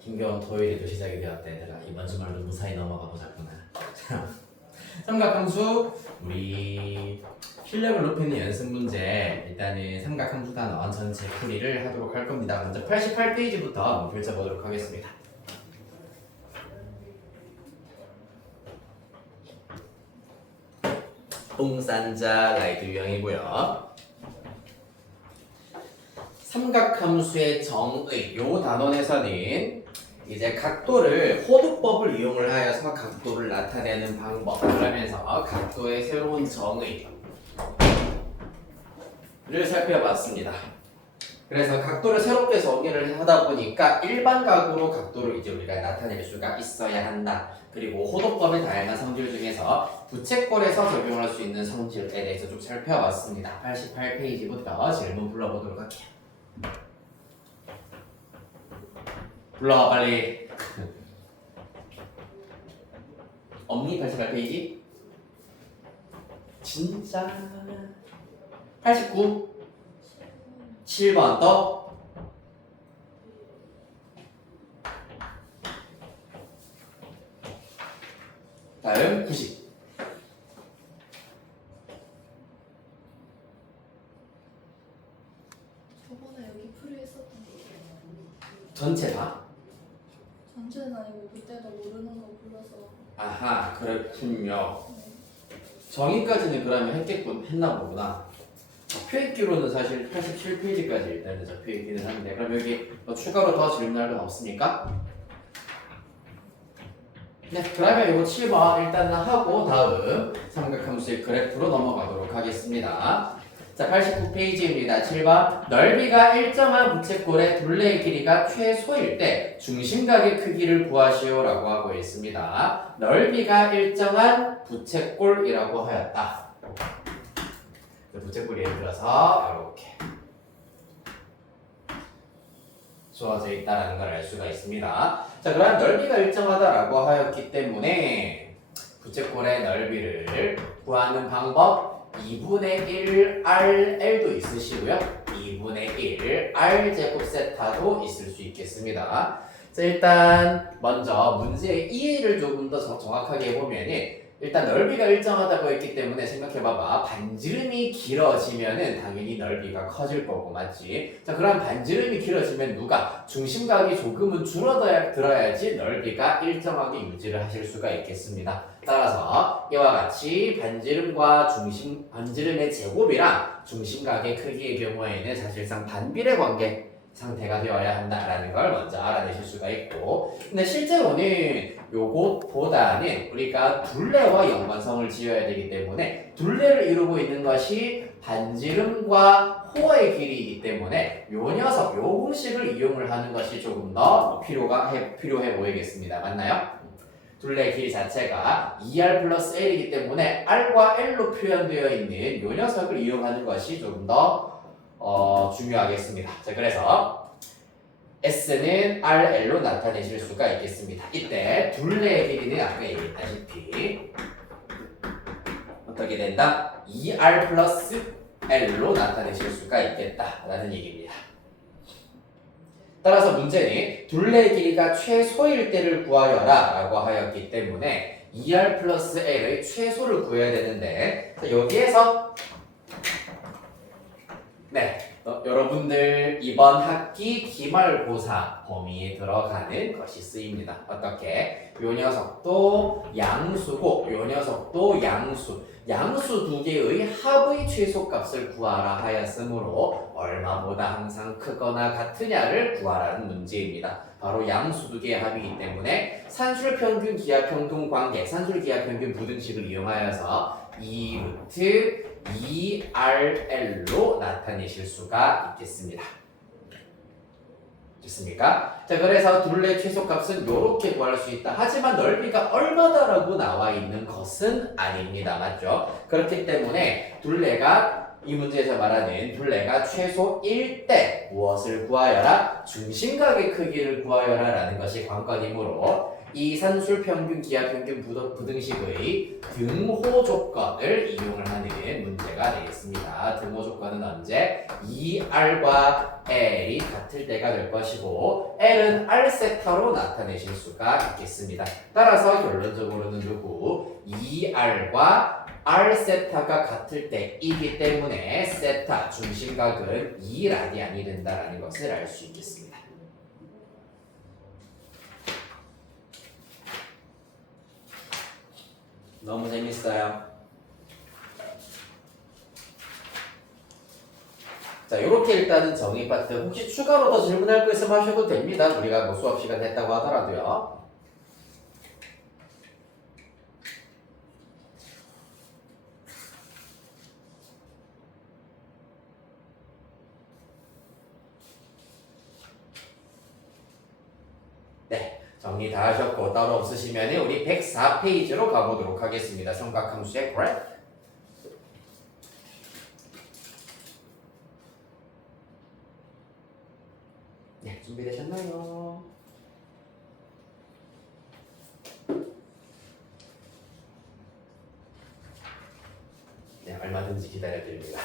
김겨운 토요일에도 시작이 되었다 얘들아. 이번 주말로 무사히 넘어가 보자꾸나. 삼각함수 우리 실력을 높이는 연습 문제, 일단은 삼각함수 단원 전체 풀이를 하도록 할 겁니다. 먼저 88페이지부터 한번 펼쳐보도록 하겠습니다. 똥산자 라이트 유형이고요. 삼각함수의 정의, 요 단원에서는 이제 각도를 호두법을 이용을 하여서 각도를 나타내는 방법, 그러면서 각도의 새로운 정의를 살펴봤습니다. 그래서 각도를 새롭게 정의를 하다 보니까 일반 각으로 각도를 이제 우리가 나타낼 수가 있어야 한다. 그리고 호도법의 다양한 성질 중에서 부채꼴에서 적용할 수 있는 성질에 대해서 좀 살펴봤습니다. 88페이지부터 질문 불러보도록 할게요. 불러와 빨리. 없니? 88페이지? 진짜 89 7번 또 다음 90 저번에 여기 풀이했었던 거 전체 다? 전체는 아니고 그때도 모르는 거 불러서. 아하, 그렇군요. 네. 정의까지는 그러면 했나 보구나. 적혀있기로는 사실 87페이지까지 일단은 적혀있기는 한데, 그럼 여기 뭐 추가로 더 질문할 건 없습니까? 네, 그러면 이거 7번 일단은 하고 다음 삼각함수의 그래프로 넘어가도록 하겠습니다. 자, 89페이지입니다. 7번. 넓이가 일정한 부채꼴의 둘레의 길이가 최소일 때 중심각의 크기를 구하시오라고 하고 있습니다. 넓이가 일정한 부채꼴이라고 하였다. 부채꼴 예를 들어서 이렇게 주어져 있다는 걸 알 수가 있습니다. 자, 그럼 넓이가 일정하다라고 하였기 때문에 부채꼴의 넓이를 구하는 방법 2분의 1 RL도 있으시고요. 2분의 1 R 제곱 세타도 있을 수 있겠습니다. 자, 일단 먼저 문제의 이해를 조금 더 정확하게 해보면 일단 넓이가 일정하다고 했기 때문에 생각해봐봐. 반지름이 길어지면은 당연히 넓이가 커질 거고, 맞지? 자, 그럼 반지름이 길어지면 누가? 중심각이 조금은 줄어들어야지 넓이가 일정하게 유지를 하실 수가 있겠습니다. 따라서 이와 같이 반지름의 제곱이랑 중심각의 크기의 경우에는 사실상 반비례 관계 상태가 되어야 한다라는 걸 먼저 알아내실 수가 있고, 근데 실제로는 요것보다는 우리가 둘레와 연관성을 지어야 되기 때문에 둘레를 이루고 있는 것이 반지름과 호의 길이이기 때문에 요 녀석, 요 공식을 이용을 하는 것이 조금 더 필요해 보이겠습니다. 맞나요? 둘레의 길이 자체가 2R 플러스 L이기 때문에 R과 L로 표현되어 있는 요 녀석을 이용하는 것이 조금 더 중요하겠습니다. 자, 그래서 S는 RL로 나타내실 수가 있겠습니다. 이때 둘레의 길이는 아까 얘기했다시피 어떻게 된다? 2R 플러스 L로 나타내실 수가 있겠다라는 얘기입니다. 따라서 문제는 둘레의 길이가 최소일 때를 구하여라 라고 하였기 때문에 2R 플러스 L의 최소를 구해야 되는데, 자, 여기에서 여러분들 이번 학기 기말고사 범위에 들어가는 것이 쓰입니다. 어떻게? 요 녀석도 양수고 요 녀석도 양수 두 개의 합의 최소값을 구하라 하였으므로 얼마보다 항상 크거나 같으냐를 구하라는 문제입니다. 바로 양수 두 개의 합이기 때문에 산술평균 기하평균 관계, 산술기하평균 부등식을 이용하여서 2루트 2RL로 나타내실 수가 있겠습니다. 좋습니까? 자, 그래서 둘레 최소값은 이렇게 구할 수 있다. 하지만 넓이가 얼마다라고 나와 있는 것은 아닙니다. 맞죠? 그렇기 때문에 이 문제에서 말하는 둘레가 최소 1대 무엇을 구하여라? 중심각의 크기를 구하여라 라는 것이 관건이므로 이산술 평균, 기하 평균 부등식의 등호 조건을 이용을 하는 문제가 되겠습니다. 등호 조건은 언제? 2R과 L이 같을 때가 될 것이고 L은 R 세타로 나타내실 수가 있겠습니다. 따라서 결론적으로는 누구? 2R과 R 세타가 같을 때이기 때문에 세타 중심각은 2라디안이 된다는 것을 알 수 있겠습니다. 너무 재밌어요. 자, 요렇게 일단은 정의 파트. 혹시 추가로 더 질문할 거 있으면 하셔도 됩니다. 우리가 뭐 수업 시간 됐다고 하더라도요. 네, 정리 다 하셨고 따로 없으시면 우리 104페이지로 가보도록 하겠습니다. 삼각함수의 그래프. 네, 준비되셨나요? 네, 얼마든지 기다려드립니다.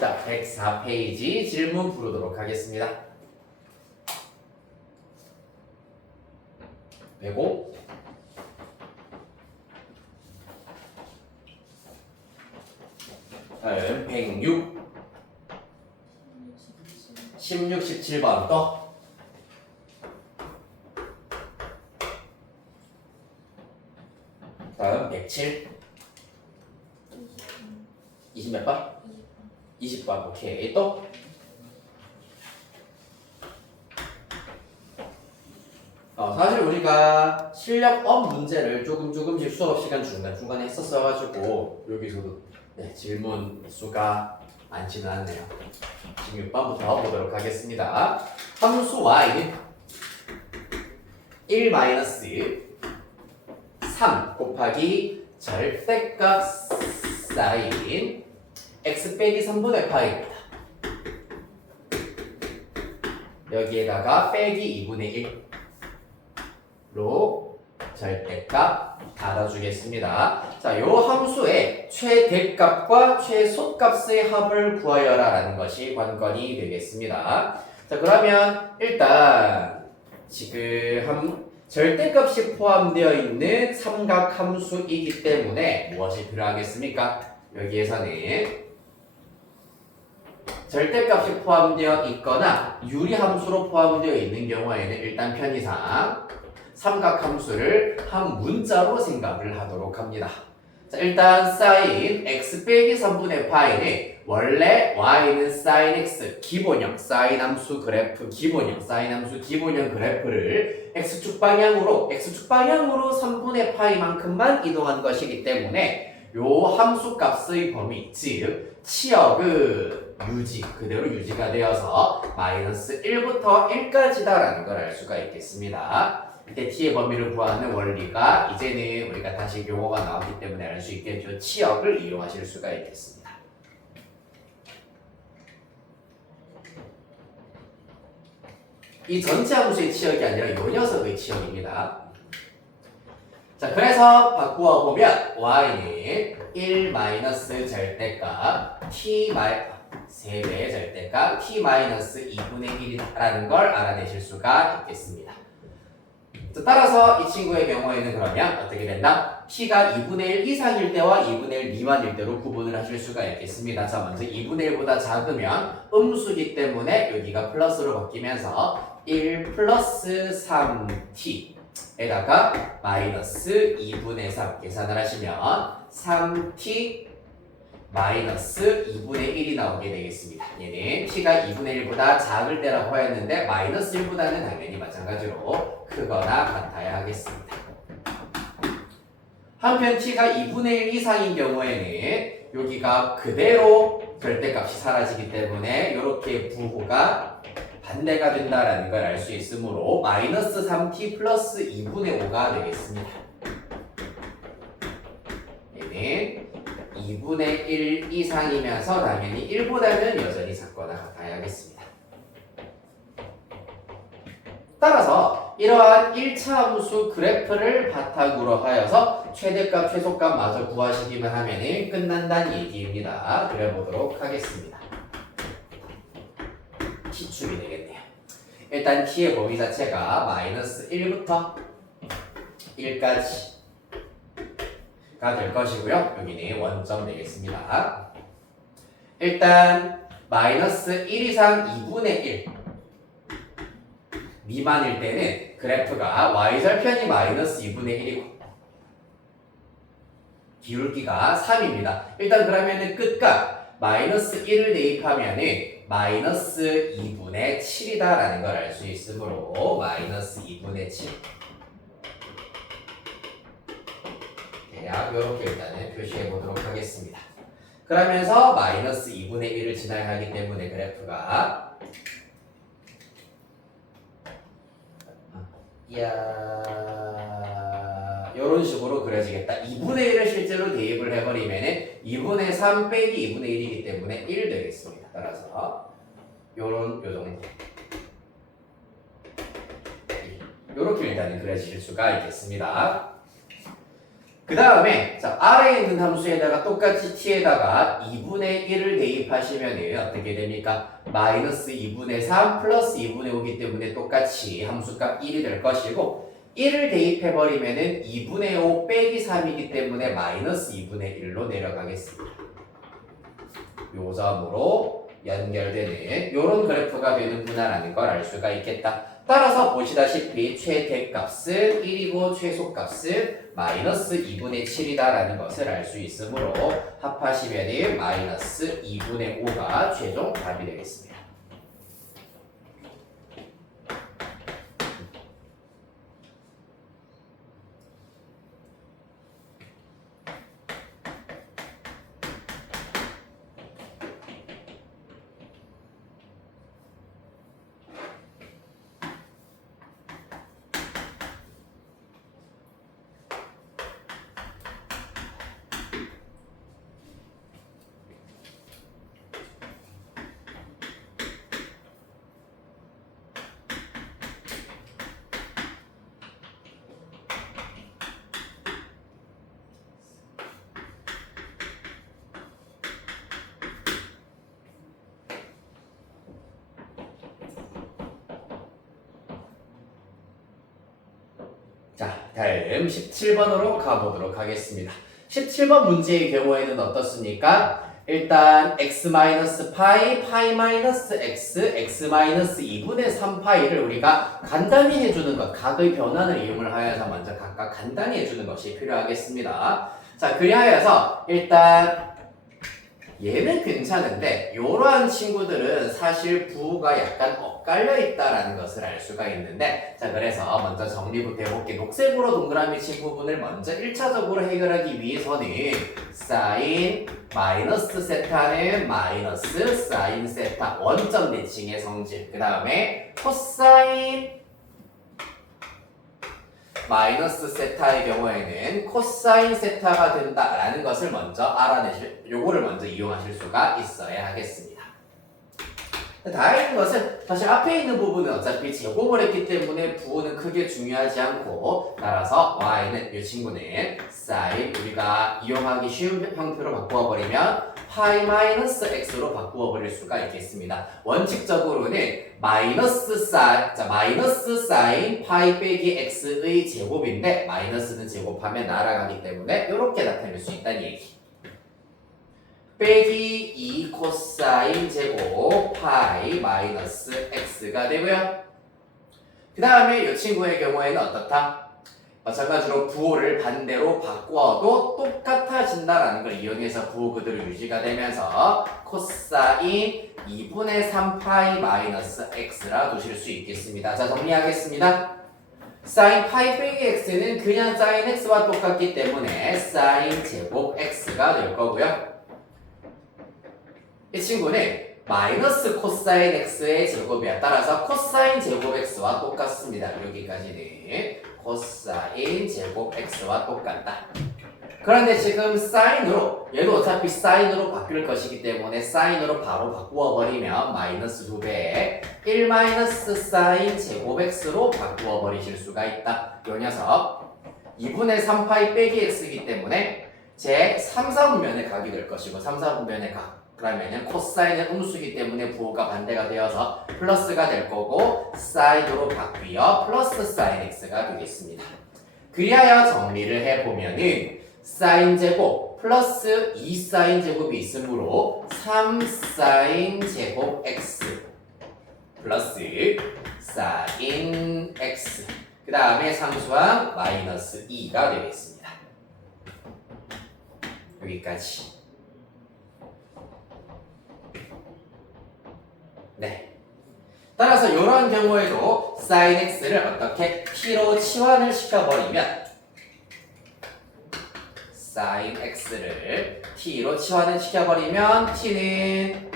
자, 104페이지 질문 부르도록 하겠습니다. 105 106 16, 17번 또 다음 107 20 몇 번? 20번. 오케이. 또 사실 우리가 실력업 문제를 조금씩 수업 시간 중간중간에 했었어가지고 여기서도 네, 질문 수가 많지는 않네요. 16번부터 보도록 하겠습니다. 함수 y는 1-3 곱하기 절대값 사인 x 빼기 3분의 파이입니다. 여기에다가 빼기 2분의 1로 절대값 닫아주겠습니다. 자, 요 함수의 최대값과 최소값의 합을 구하여라 라는 것이 관건이 되겠습니다. 자, 그러면 일단 지금 절대값이 포함되어 있는 삼각함수이기 때문에 무엇이 필요하겠습니까? 여기에서는 절대값이 포함되어 있거나 유리함수로 포함되어 있는 경우에는 일단 편의상 삼각함수를 한 문자로 생각을 하도록 합니다. 자, 일단 sin x 빼기 3분의 파이는 원래 y는 sin x 기본형 sin 함수 그래프 기본형 sin 함수 기본형 그래프를 x축 방향으로 3분의 파이만큼만 이동한 것이기 때문에 요 함수 값의 범위 즉 치역은 유지 그대로 유지가 되어서 마이너스 1부터 1까지다라는 걸 알 수가 있겠습니다. 이때 t의 범위를 구하는 원리가 이제는 우리가 다시 용어가 나왔기 때문에 알 수 있겠죠. 치역을 이용하실 수가 있겠습니다. 이 전체 함수의 치역이 아니라 요 녀석의 치역입니다. 자, 그래서 바꾸어 보면 y는 1 절대값 t 3배의 절대값 t 2분의 1이라는 걸 알아내실 수가 있겠습니다. 따라서 이 친구의 경우에는 그러면 어떻게 된다? t가 2분의 1 이상일 때와 2분의 1 미만일 때로 구분을 하실 수가 있겠습니다. 자, 먼저 2분의 1보다 작으면 음수기 때문에 여기가 플러스로 바뀌면서 1 플러스 3t에다가 마이너스 2분의 3 계산을 하시면 3t 마이너스 2분의 1이 나오게 되겠습니다. 얘는 t가 2분의 1보다 작을 때라고 하였는데 마이너스 1보다는 당연히 마찬가지로 크거나 같아야 하겠습니다. 한편 t가 2분의 1 이상인 경우에는 여기가 그대로 절대값이 사라지기 때문에 이렇게 부호가 반대가 된다라는 걸 알 수 있으므로 마이너스 3t 플러스 2분의 5가 되겠습니다. 얘는 2분의 1 이상이면서 당연히 1보다는 여전히 작거나 같아야 하겠습니다. 따라서 이러한 1차 함수 그래프를 바탕으로 하여서 최대값, 최소값 마저 구하시기만 하면 끝난다는 얘기입니다. 그려보도록 하겠습니다. t축이 되겠네요. 일단 t의 범위 자체가 마이너스 1부터 1까지가 될 것이고요. 여기는 원점 되겠습니다. 일단 마이너스 1 이상 2분의 1 미만일 때는 그래프가 y절편이 마이너스 2분의 1이고 기울기가 3입니다. 일단 그러면은 끝값 마이너스 1을 대입하면은 마이너스 2분의 7이다 라는 걸 알 수 있으므로 마이너스 2분의 7 대략 이렇게 일단은 표시해 보도록 하겠습니다. 그러면서 마이너스 2분의 1을 지나가기 때문에 그래프가 이런 식으로 그려지겠다. 2분의 1을 실제로 대입을 해버리면 2분의 3 빼기 2분의 1이기 때문에 1 되겠습니다. 따라서 요 정도 요렇게 일단은 그려질 수가 있겠습니다. 그 다음에 자 아래에 있는 함수에다가 똑같이 t에다가 2분의 1을 대입하시면 어떻게 됩니까? 마이너스 2분의 3 플러스 2분의 5이기 때문에 똑같이 함수값 1이 될 것이고 1을 대입해버리면 2분의 5 빼기 3이기 때문에 마이너스 2분의 1로 내려가겠습니다. 요 점으로 연결되는 요런 그래프가 되는구나라는 걸 알 수가 있겠다. 따라서 보시다시피 최대값은 1이고 최소값은 마이너스 2분의 7이다 라는 것을 알 수 있으므로 합하시면 마이너스 2분의 5가 최종 답이 되겠습니다. 자, 다음 17번으로 가보도록 하겠습니다. 17번 문제의 경우에는 어떻습니까? 일단 x-파이, 파이-x, x-2분의 3파이를 우리가 간단히 해주는 것, 각의 변환을 이용을 하여서 먼저 각각 간단히 해주는 것이 필요하겠습니다. 자, 그리하여서 일단 얘는 괜찮은데 이러한 친구들은 사실 부호가 약간 엇갈려 있다라는 것을 알 수가 있는데 자 그래서 먼저 정리부터 해볼게. 녹색으로 동그라미 친 부분을 먼저 1차적으로 해결하기 위해서는 사인 마이너스 세타는 마이너스 사인 세타 원점 대칭의 성질 그 다음에 코사인 마이너스 세타의 경우에는 코사인 세타가 된다라는 것을 먼저 요거를 먼저 이용하실 수가 있어야 하겠습니다. 다행인 것은 사실 앞에 있는 부분은 어차피 제곱을 했기 때문에 부호는 크게 중요하지 않고 따라서 y는 이 친구는 사인 우리가 이용하기 쉬운 형태로 바꾸어 버리면 파이 마이너스 x로 바꾸어 버릴 수가 있겠습니다. 원칙적으로는 마이너스 사인 파이 빼기 x의 제곱인데 마이너스는 제곱하면 날아가기 때문에 이렇게 나타낼 수 있다는 얘기. 빼기 2 코사인 제곱 파이 마이너스 x가 되고요. 그 다음에 이 친구의 경우에는 어떻다? 마찬가지로 부호를 반대로 바꾸어도 똑같아진다라는 걸 이용해서 부호 그대로 유지가 되면서 코사인 2분의 3파이 마이너스 x라 두실 수 있겠습니다. 자 정리하겠습니다. 사인 파이 빼기 x는 그냥 사인 x와 똑같기 때문에 사인 제곱 x가 될 거고요. 이 친구는 마이너스 코사인 x의 제곱이야. 따라서 코사인 제곱 x와 똑같습니다. 여기까지는 코사인 제곱 x와 똑같다. 그런데 지금 사인으로 얘도 어차피 사인으로 바뀔 것이기 때문에 사인으로 바로 바꾸어 버리면 마이너스 2배에 1 마이너스 사인 제곱 x로 바꾸어 버리실 수가 있다. 요 녀석 2분의 3파이 빼기 x이기 때문에 제 3, 4분면에 각이 될 것이고 3, 4분면의 각 그러면은 코사인은 음수이기 때문에 부호가 반대가 되어서 플러스가 될 거고 사인으로 바뀌어 플러스 사인 x가 되겠습니다. 그리하여 정리를 해보면은 사인 제곱 플러스 2 사인 제곱이 있으므로 3 사인 제곱 x 플러스 사인 x 그 다음에 상수항 마이너스 2가 되겠습니다. 여기까지. 네. 따라서 이러한 경우에도 sin x를 어떻게 t로 치환을 시켜버리면 sin x를 t로 치환을 시켜버리면 t는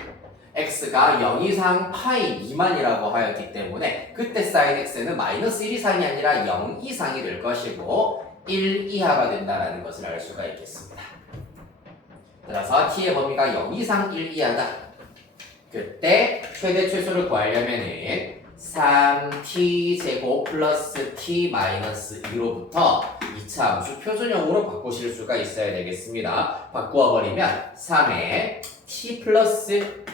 x가 0 이상 파이 미만이라고 하였기 때문에 그때 sin x는 마이너스 1 이상이 아니라 0 이상이 될 것이고 1 이하가 된다는 것을 알 수가 있겠습니다. 따라서 t의 범위가 0 이상 1 이하다. 그때 최대 최소를 구하려면은 3t 제곱 플러스 t 마이너스 2로부터 2차 함수 표준형으로 바꾸실 수가 있어야 되겠습니다. 바꾸어 버리면 3에 t 플러스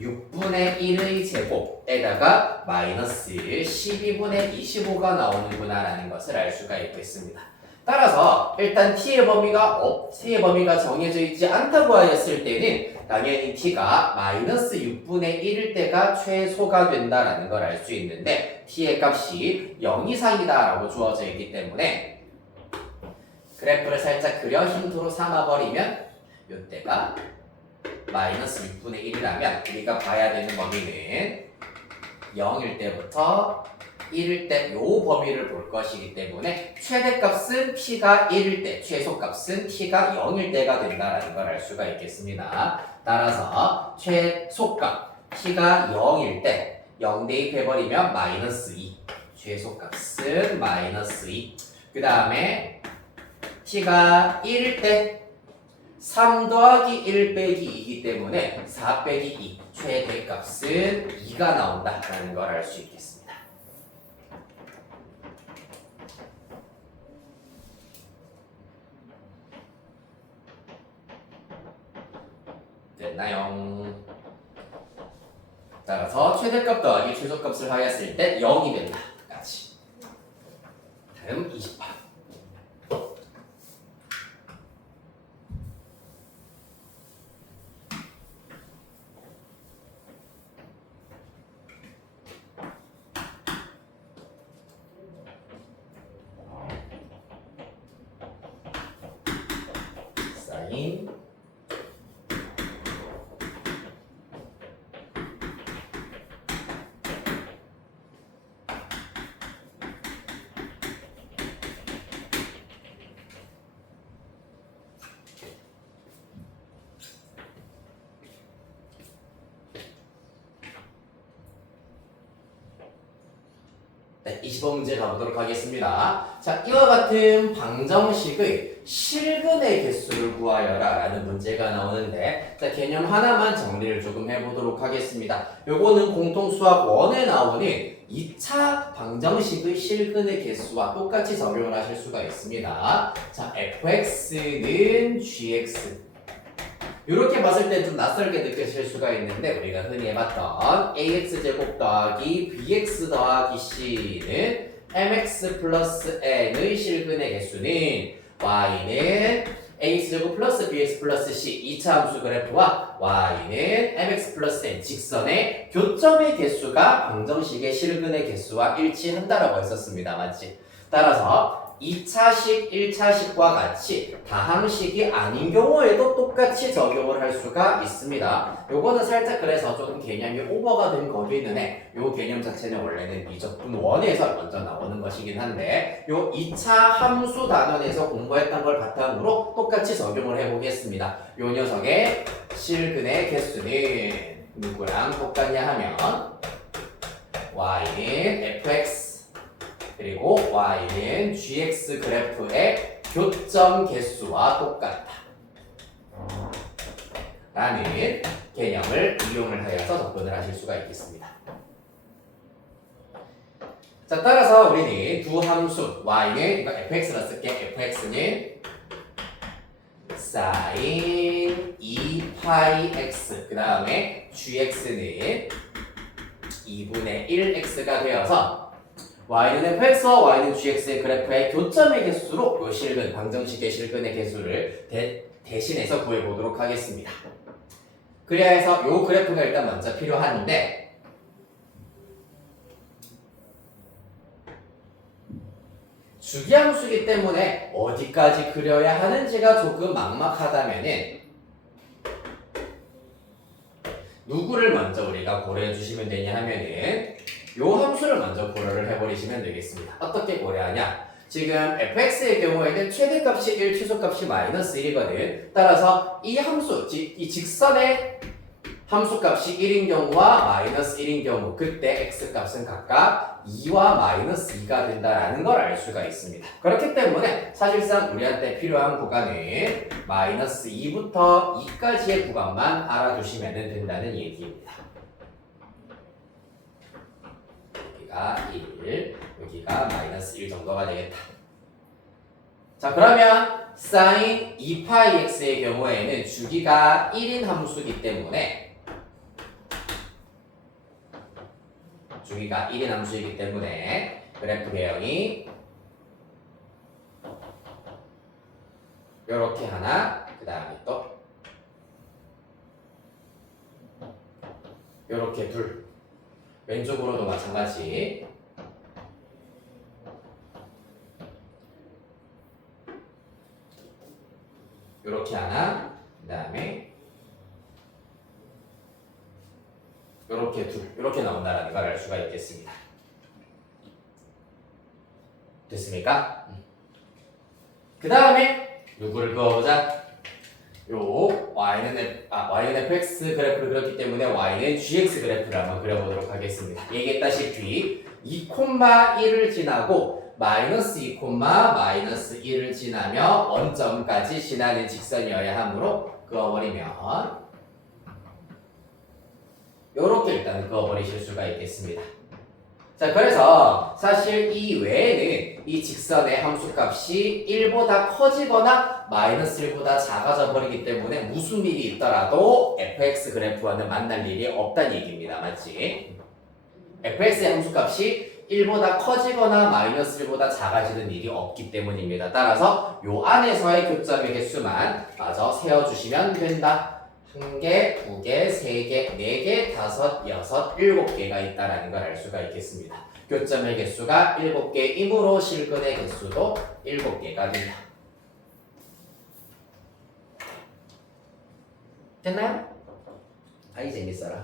6분의 1의 제곱에다가 마이너스 12분의 25가 나오는구나 라는 것을 알 수가 있겠습니다. 따라서 일단 t의 범위가 정해져 있지 않다고 하였을 때는 당연히 t가 마이너스 6분의 1일 때가 최소가 된다라는 걸 알 수 있는데 t의 값이 0 이상이다 라고 주어져 있기 때문에 그래프를 살짝 그려 힌트로 삼아버리면 이때가 마이너스 6분의 1이라면 우리가 봐야 되는 범위는 0일 때부터 1일 때 요 범위를 볼 것이기 때문에 최대값은 t가 1일 때, 최소값은 t가 0일 때가 된다는 걸 알 수가 있겠습니다. 따라서 최소값 t가 0일 때 0 대입해버리면 마이너스 2, 최소값은 마이너스 2. 그 다음에 t가 1일 때 3 더하기 1 빼기 2이기 때문에 4 빼기 2, 최대값은 2가 나온다는 걸 알 수 있겠습니다. 됐나요? 따라서 최대값 더하기 최소값을 하였을 때 0이 된다. 까지. 다음 20번. 사인 네, 25문제 가보도록 하겠습니다. 자, 이와 같은 방정식의 실근의 개수를 구하여라 라는 문제가 나오는데 자, 개념 하나만 정리를 조금 해보도록 하겠습니다. 요거는 공통수학 1에 나오는 2차 방정식의 실근의 개수와 똑같이 적용을 하실 수가 있습니다. 자, fx는 gx 이렇게 봤을 때 좀 낯설게 느껴질 수가 있는데 우리가 흔히 해봤던 ax제곱 더하기 bx 더하기 c는 mx 플러스 n의 실근의 개수는 y는 ax제곱 플러스 bx 플러스 c 2차 함수 그래프와 y는 mx 플러스 n 직선의 교점의 개수가 방정식의 실근의 개수와 일치한다라고 했었습니다. 맞지? 따라서 2차식, 1차식과 같이 다항식이 아닌 경우에도 똑같이 적용을 할 수가 있습니다. 요거는 살짝 그래서 조금 개념이 오버가 된 거기는 해. 요 개념 자체는 원래는 미적분 1에서 먼저 나오는 것이긴 한데 요 2차 함수 단원에서 공부했던 걸 바탕으로 똑같이 적용을 해보겠습니다. 요 녀석의 실근의 개수는 누구랑 똑같냐 하면 y는 fx 그리고 y는 gx 그래프의 교점 개수와 똑같다 라는 개념을 이용을 하여서 접근을 하실 수가 있겠습니다. 자, 따라서 우리는 두 함수 y는 이거 fx라 쓸게. fx는 sin 2파이 그 다음에 gx는 2분의 1x가 되어서 y는 fx와 y는 gx의 그래프의 교점의 개수로 이 실근, 방정식의 실근의 개수를 대신해서 구해보도록 하겠습니다. 그래야 해서 이 그래프가 일단 먼저 필요한데 주기함수이기 때문에 어디까지 그려야 하는지가 조금 막막하다면은 누구를 먼저 우리가 고려해 주시면 되냐 하면은 요 함수를 먼저 고려를 해버리시면 되겠습니다. 어떻게 고려하냐? 지금 fx의 경우에는 최대값이 1, 최소값이 마이너스 1이거든. 따라서 이 함수, 이 직선의 함수값이 1인 경우와 마이너스 1인 경우 그때 x값은 각각 2와 마이너스 2가 된다라는 걸 알 수가 있습니다. 그렇기 때문에 사실상 우리한테 필요한 구간은 마이너스 2부터 2까지의 구간만 알아두시면 된다는 얘기입니다. 여기가 1, 여기가 마이너스 1 정도가 되겠다. 자, 그러면 sin 2파이 x의 경우에는 주기가 1인 함수이기 때문에 주기가 1인 함수이기 때문에 그래프 개형이 이렇게 하나, 그 다음에 또 이렇게 둘, 왼쪽으로도 마찬가지 이렇게 하나, 그 다음에 이렇게 둘, 이렇게 나온다라는 걸 알 수가 있겠습니다. 됐습니까? 그 다음에 누구를 그어보자. 요 y는 fx 그래프를 그렸기 때문에 y는 gx 그래프를 한번 그려보도록 하겠습니다. 얘기했다시피 2,1을 지나고 마이너스 2, 마이너스 1을 지나며 원점까지 지나는 직선이어야 하므로 그어버리면 요렇게 일단 그어버리실 수가 있겠습니다. 자, 그래서 사실 이 외에는 이 직선의 함수값이 1보다 커지거나 마이너스 1보다 작아져 버리기 때문에 무슨 일이 있더라도 fx 그래프와는 만날 일이 없다는 얘기입니다. 맞지? fx의 함수값이 1보다 커지거나 마이너스 1보다 작아지는 일이 없기 때문입니다. 따라서 요 안에서의 교점의 개수만 마저 세어주시면 된다. 1개, 2개, 3개, 4개, 5, 6, 7개가 있다는 걸 알 수가 있겠습니다. 교점의 개수가 7개이므로 실근의 개수도 7개가 된다. 됐나요? 아이 재밌어라.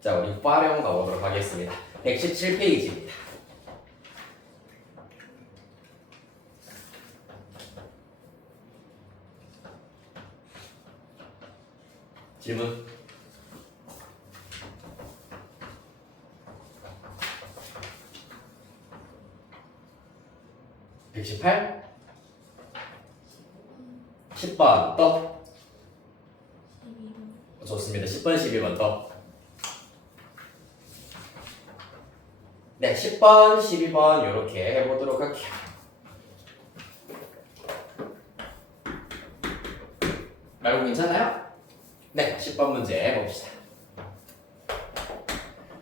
자, 우리 활용 가보도록 하겠습니다. 117페이지입니다. 질문. (118) 10번 또 12번. 좋습니다. 10번 12번 또 네, 10번, 12번 이렇게 해보도록 할게요. 말고 괜찮아요? 네, 10번 문제 해봅시다.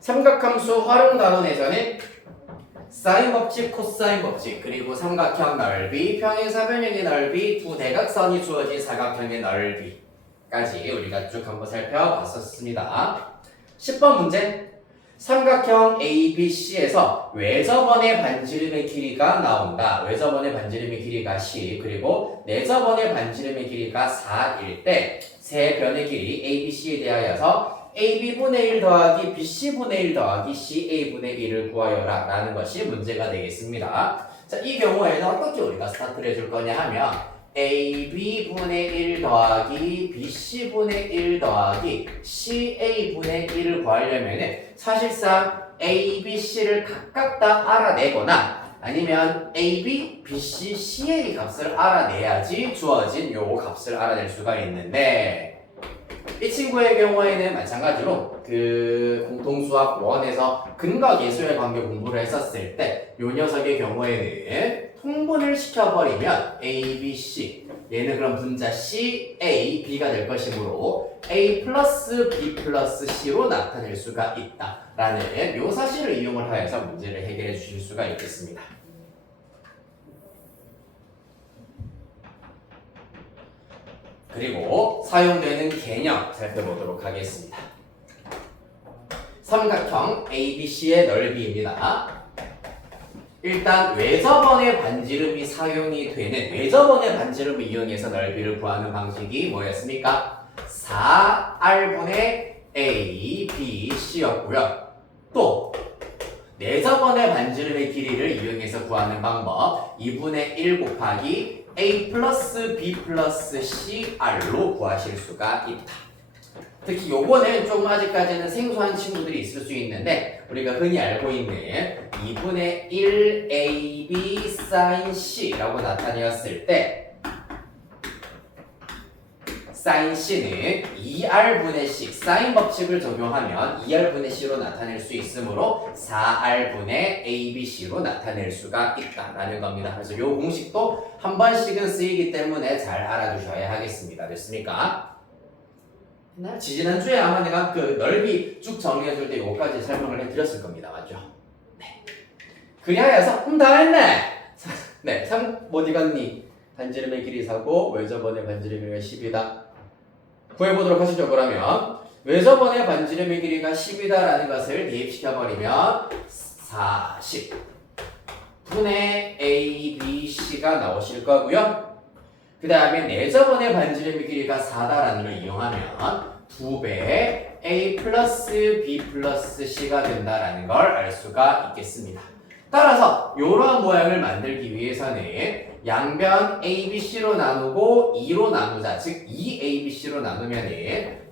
삼각함수 활용단원에서는 사인 법칙, 코사인 법칙, 그리고 삼각형 넓이, 평행사변형의 넓이, 두 대각선이 주어진 사각형의 넓이까지 우리가 쭉 한번 살펴봤었습니다. 10번 문제. 삼각형 ABC에서 외접원의 반지름의 길이가 나온다. 외접원의 반지름의 길이가 10, 그리고 내접원의 반지름의 길이가 4일 때 세 변의 길이 ABC에 대하여서 AB분의 1 더하기 BC분의 1 더하기 CA분의 1을 구하여라 라는 것이 문제가 되겠습니다. 자, 이 경우에는 어떻게 우리가 스타트를 해줄 거냐 하면 AB분의 1 더하기 BC분의 1 더하기 CA분의 1을 구하려면 사실상 A, B, C를 각각 다 알아내거나 아니면 A, B, B, C, C의 값을 알아내야지 주어진 요 값을 알아낼 수가 있는데 이 친구의 경우에는 마찬가지로 그 공통수학 1에서 근거계수의 관계 공부를 했었을 때 요 녀석의 경우에는 통분을 시켜버리면 A, B, C 얘는 그럼 분자 C, A, B가 될 것이므로 A 플러스 B 플러스 C로 나타낼 수가 있다라는 요 사실을 이용을 하여서 문제를 해결해 주실 수가 있겠습니다. 그리고 사용되는 개념 살펴보도록 하겠습니다. 삼각형 ABC의 넓이입니다. 일단 외접원의 반지름이 사용이 되는 외접원의 반지름을 이용해서 넓이를 구하는 방식이 뭐였습니까? 4R분의 A, B, C였고요. 또 내접원의 반지름의 길이를 이용해서 구하는 방법 2분의 1 곱하기 A 플러스 B 플러스 CR로 구하실 수가 있다. 특히 요거는 조금 아직까지는 생소한 친구들이 있을 수 있는데 우리가 흔히 알고 있는 2분의 1 AB sin C라고 나타내었을 때 sin C는 2R분의 C, sin 법칙을 적용하면 2R분의 C로 나타낼 수 있으므로 4R분의 ABC로 나타낼 수가 있다라는 겁니다. 그래서 이 공식도 한 번씩은 쓰이기 때문에 잘 알아두셔야 하겠습니다. 됐습니까? 지지난주에 아마 내가 그 넓이 쭉 정리해줄 때 요거까지 설명을 해드렸을 겁니다. 맞죠? 네. 그리하여서 다 했네! 네, 3 어디 갔니? 반지름의 길이 4고 외접원의 반지름의 길이가 10이다. 구해보도록 하시죠. 그러면 외접원의 반지름의 길이가 10이다라는 것을 대입시켜버리면 40 분의 A, B, C가 나오실 거고요. 그 다음에 내접원의 반지름의 길이가 4다라는 걸 이용하면 2배 A 플러스 B 플러스 C가 된다라는 걸 알 수가 있겠습니다. 따라서 이러한 모양을 만들기 위해서는 양변 ABC로 나누고 2로 나누자. 즉 2ABC로 나누면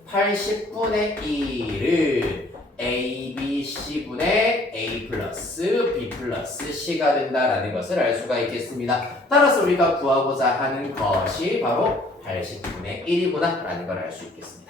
80분의 1을 ABC분의 A 플러스 B 플러스 C가 된다라는 것을 알 수가 있겠습니다. 따라서 우리가 구하고자 하는 것이 바로 80분의 1이구나 라는 걸 알 수 있겠습니다.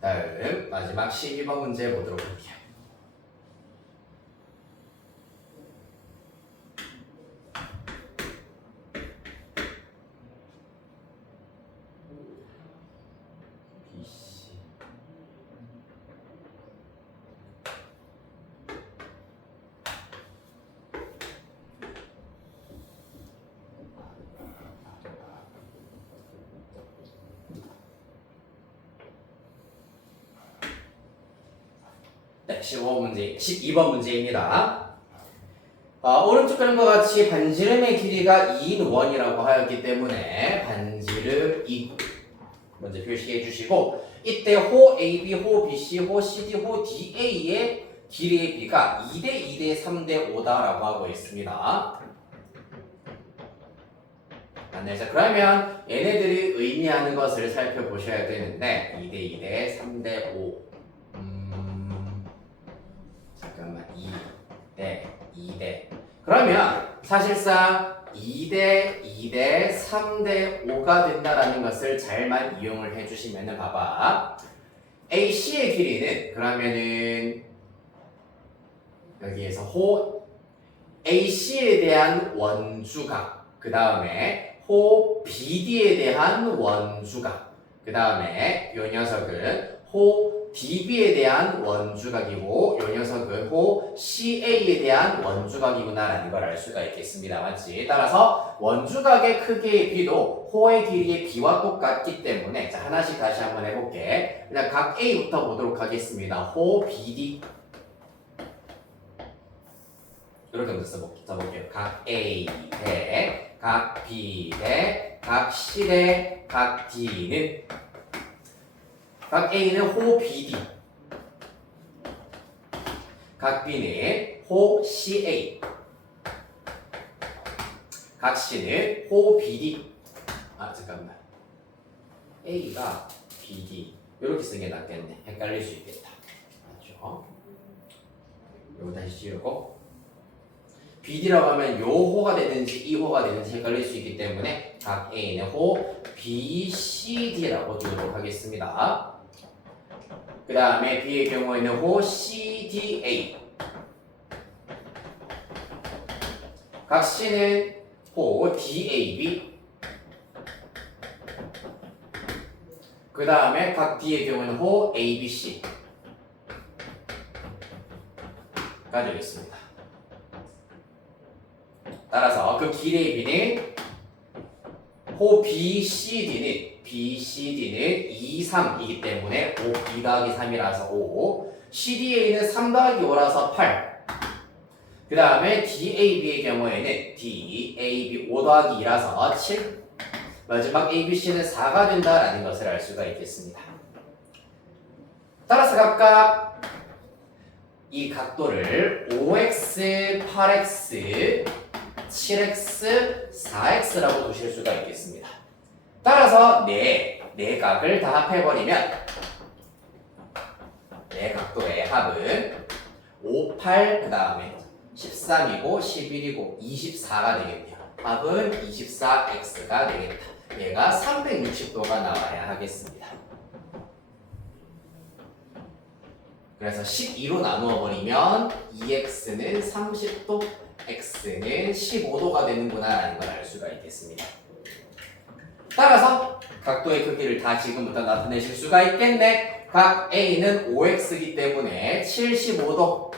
다음 마지막 12번 문제 보도록 할게요. 네, 12번 문제입니다. 오른쪽 그림과 같이 반지름의 길이가 2인 원이라고 하였기 때문에 반지름 2 먼저 표시해 주시고 이때 호 AB, 호 BC, 호 CD, 호 DA의 길이의 비가 2대 2대 3대 5다라고 하고 있습니다. 자, 그러면 얘네들이 의미하는 것을 살펴보셔야 되는데 2대 2대 3대 5 잠깐만 2대 2대 그러면 사실상 2대 2대 3대 5가 된다라는 것을 잘만 이용을 해주시면은 봐봐. AC의 길이는 그러면은 여기에서 호 AC에 대한 원주각, 그 다음에 호 BD에 대한 원주각, 그 다음에 요 녀석은 호 DB에 대한 원주각이고 요 녀석은 호 CA에 대한 원주각이구나라는 걸 알 수가 있겠습니다. 맞지? 따라서 원주각의 크기의 B도 호의 길이의 B와 똑같기 때문에 자 하나씩 다시 한번 해볼게. 일단 각 A부터 보도록 하겠습니다. 호 BD 이렇게 먼저 써볼게요. 각 A 대 각 B 대 각 C 대 각 D는 각 A는 호 BD, 각 B는 호 CA, 각 C는 호 BD. 아 잠깐만, A가 BD 이렇게 쓰는 게 낫겠네. 헷갈릴 수 있겠다. 맞죠? 이거 다시 지우고 BD라고 하면 요 호가 되든지 이 호가 되든지 헷갈릴 수 있기 때문에 각 A는 호 BCD라고 두도록 하겠습니다. 그 다음에 B의 경우에는 호 CDA, 각 C는 호 DAB, 그 다음에 각 D의 경우에는 호 ABC 가 되겠습니다. 따라서 그 길이의 B는 호 BCD는 2, 3이기 때문에 5, 2 더하기 3이라서 5, CDA는 3 더하기 5라서 8, 그 다음에 DAB의 경우에는 DAB 5 더하기 2라서 7, 마지막 ABC는 4가 된다라는 것을 알 수가 있겠습니다. 따라서 각각 이 각도를 5x, 8x, 7x, 4x라고 두실 수가 있겠습니다. 따라서 네 각을 다 합해버리면 네 각도의 합은 5, 8, 그 다음에 13이고 11이고 24가 되겠네요. 합은 24x가 되겠다. 얘가 360도가 나와야 하겠습니다. 그래서 12로 나누어 버리면 2x는 30도, x는 15도가 되는구나 라는 걸 알 수가 있겠습니다. 따라서 각도의 크기를 다 지금부터 나타내실 수가 있겠네. 각 A는 5x이기 때문에 75도,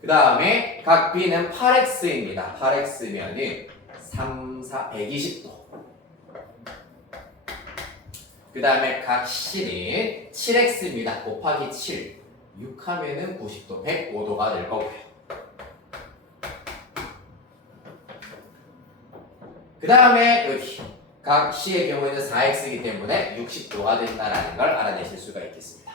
그 다음에 각 B는 8x입니다. 8x면은 120도, 그 다음에 각 C는 7x입니다. 곱하기 7, 6 하면은 90도, 105도가 될 거고요. 그 다음에 여기 각 C의 경우에는 4x이기 때문에 60도가 된다는 걸 알아내실 수가 있겠습니다.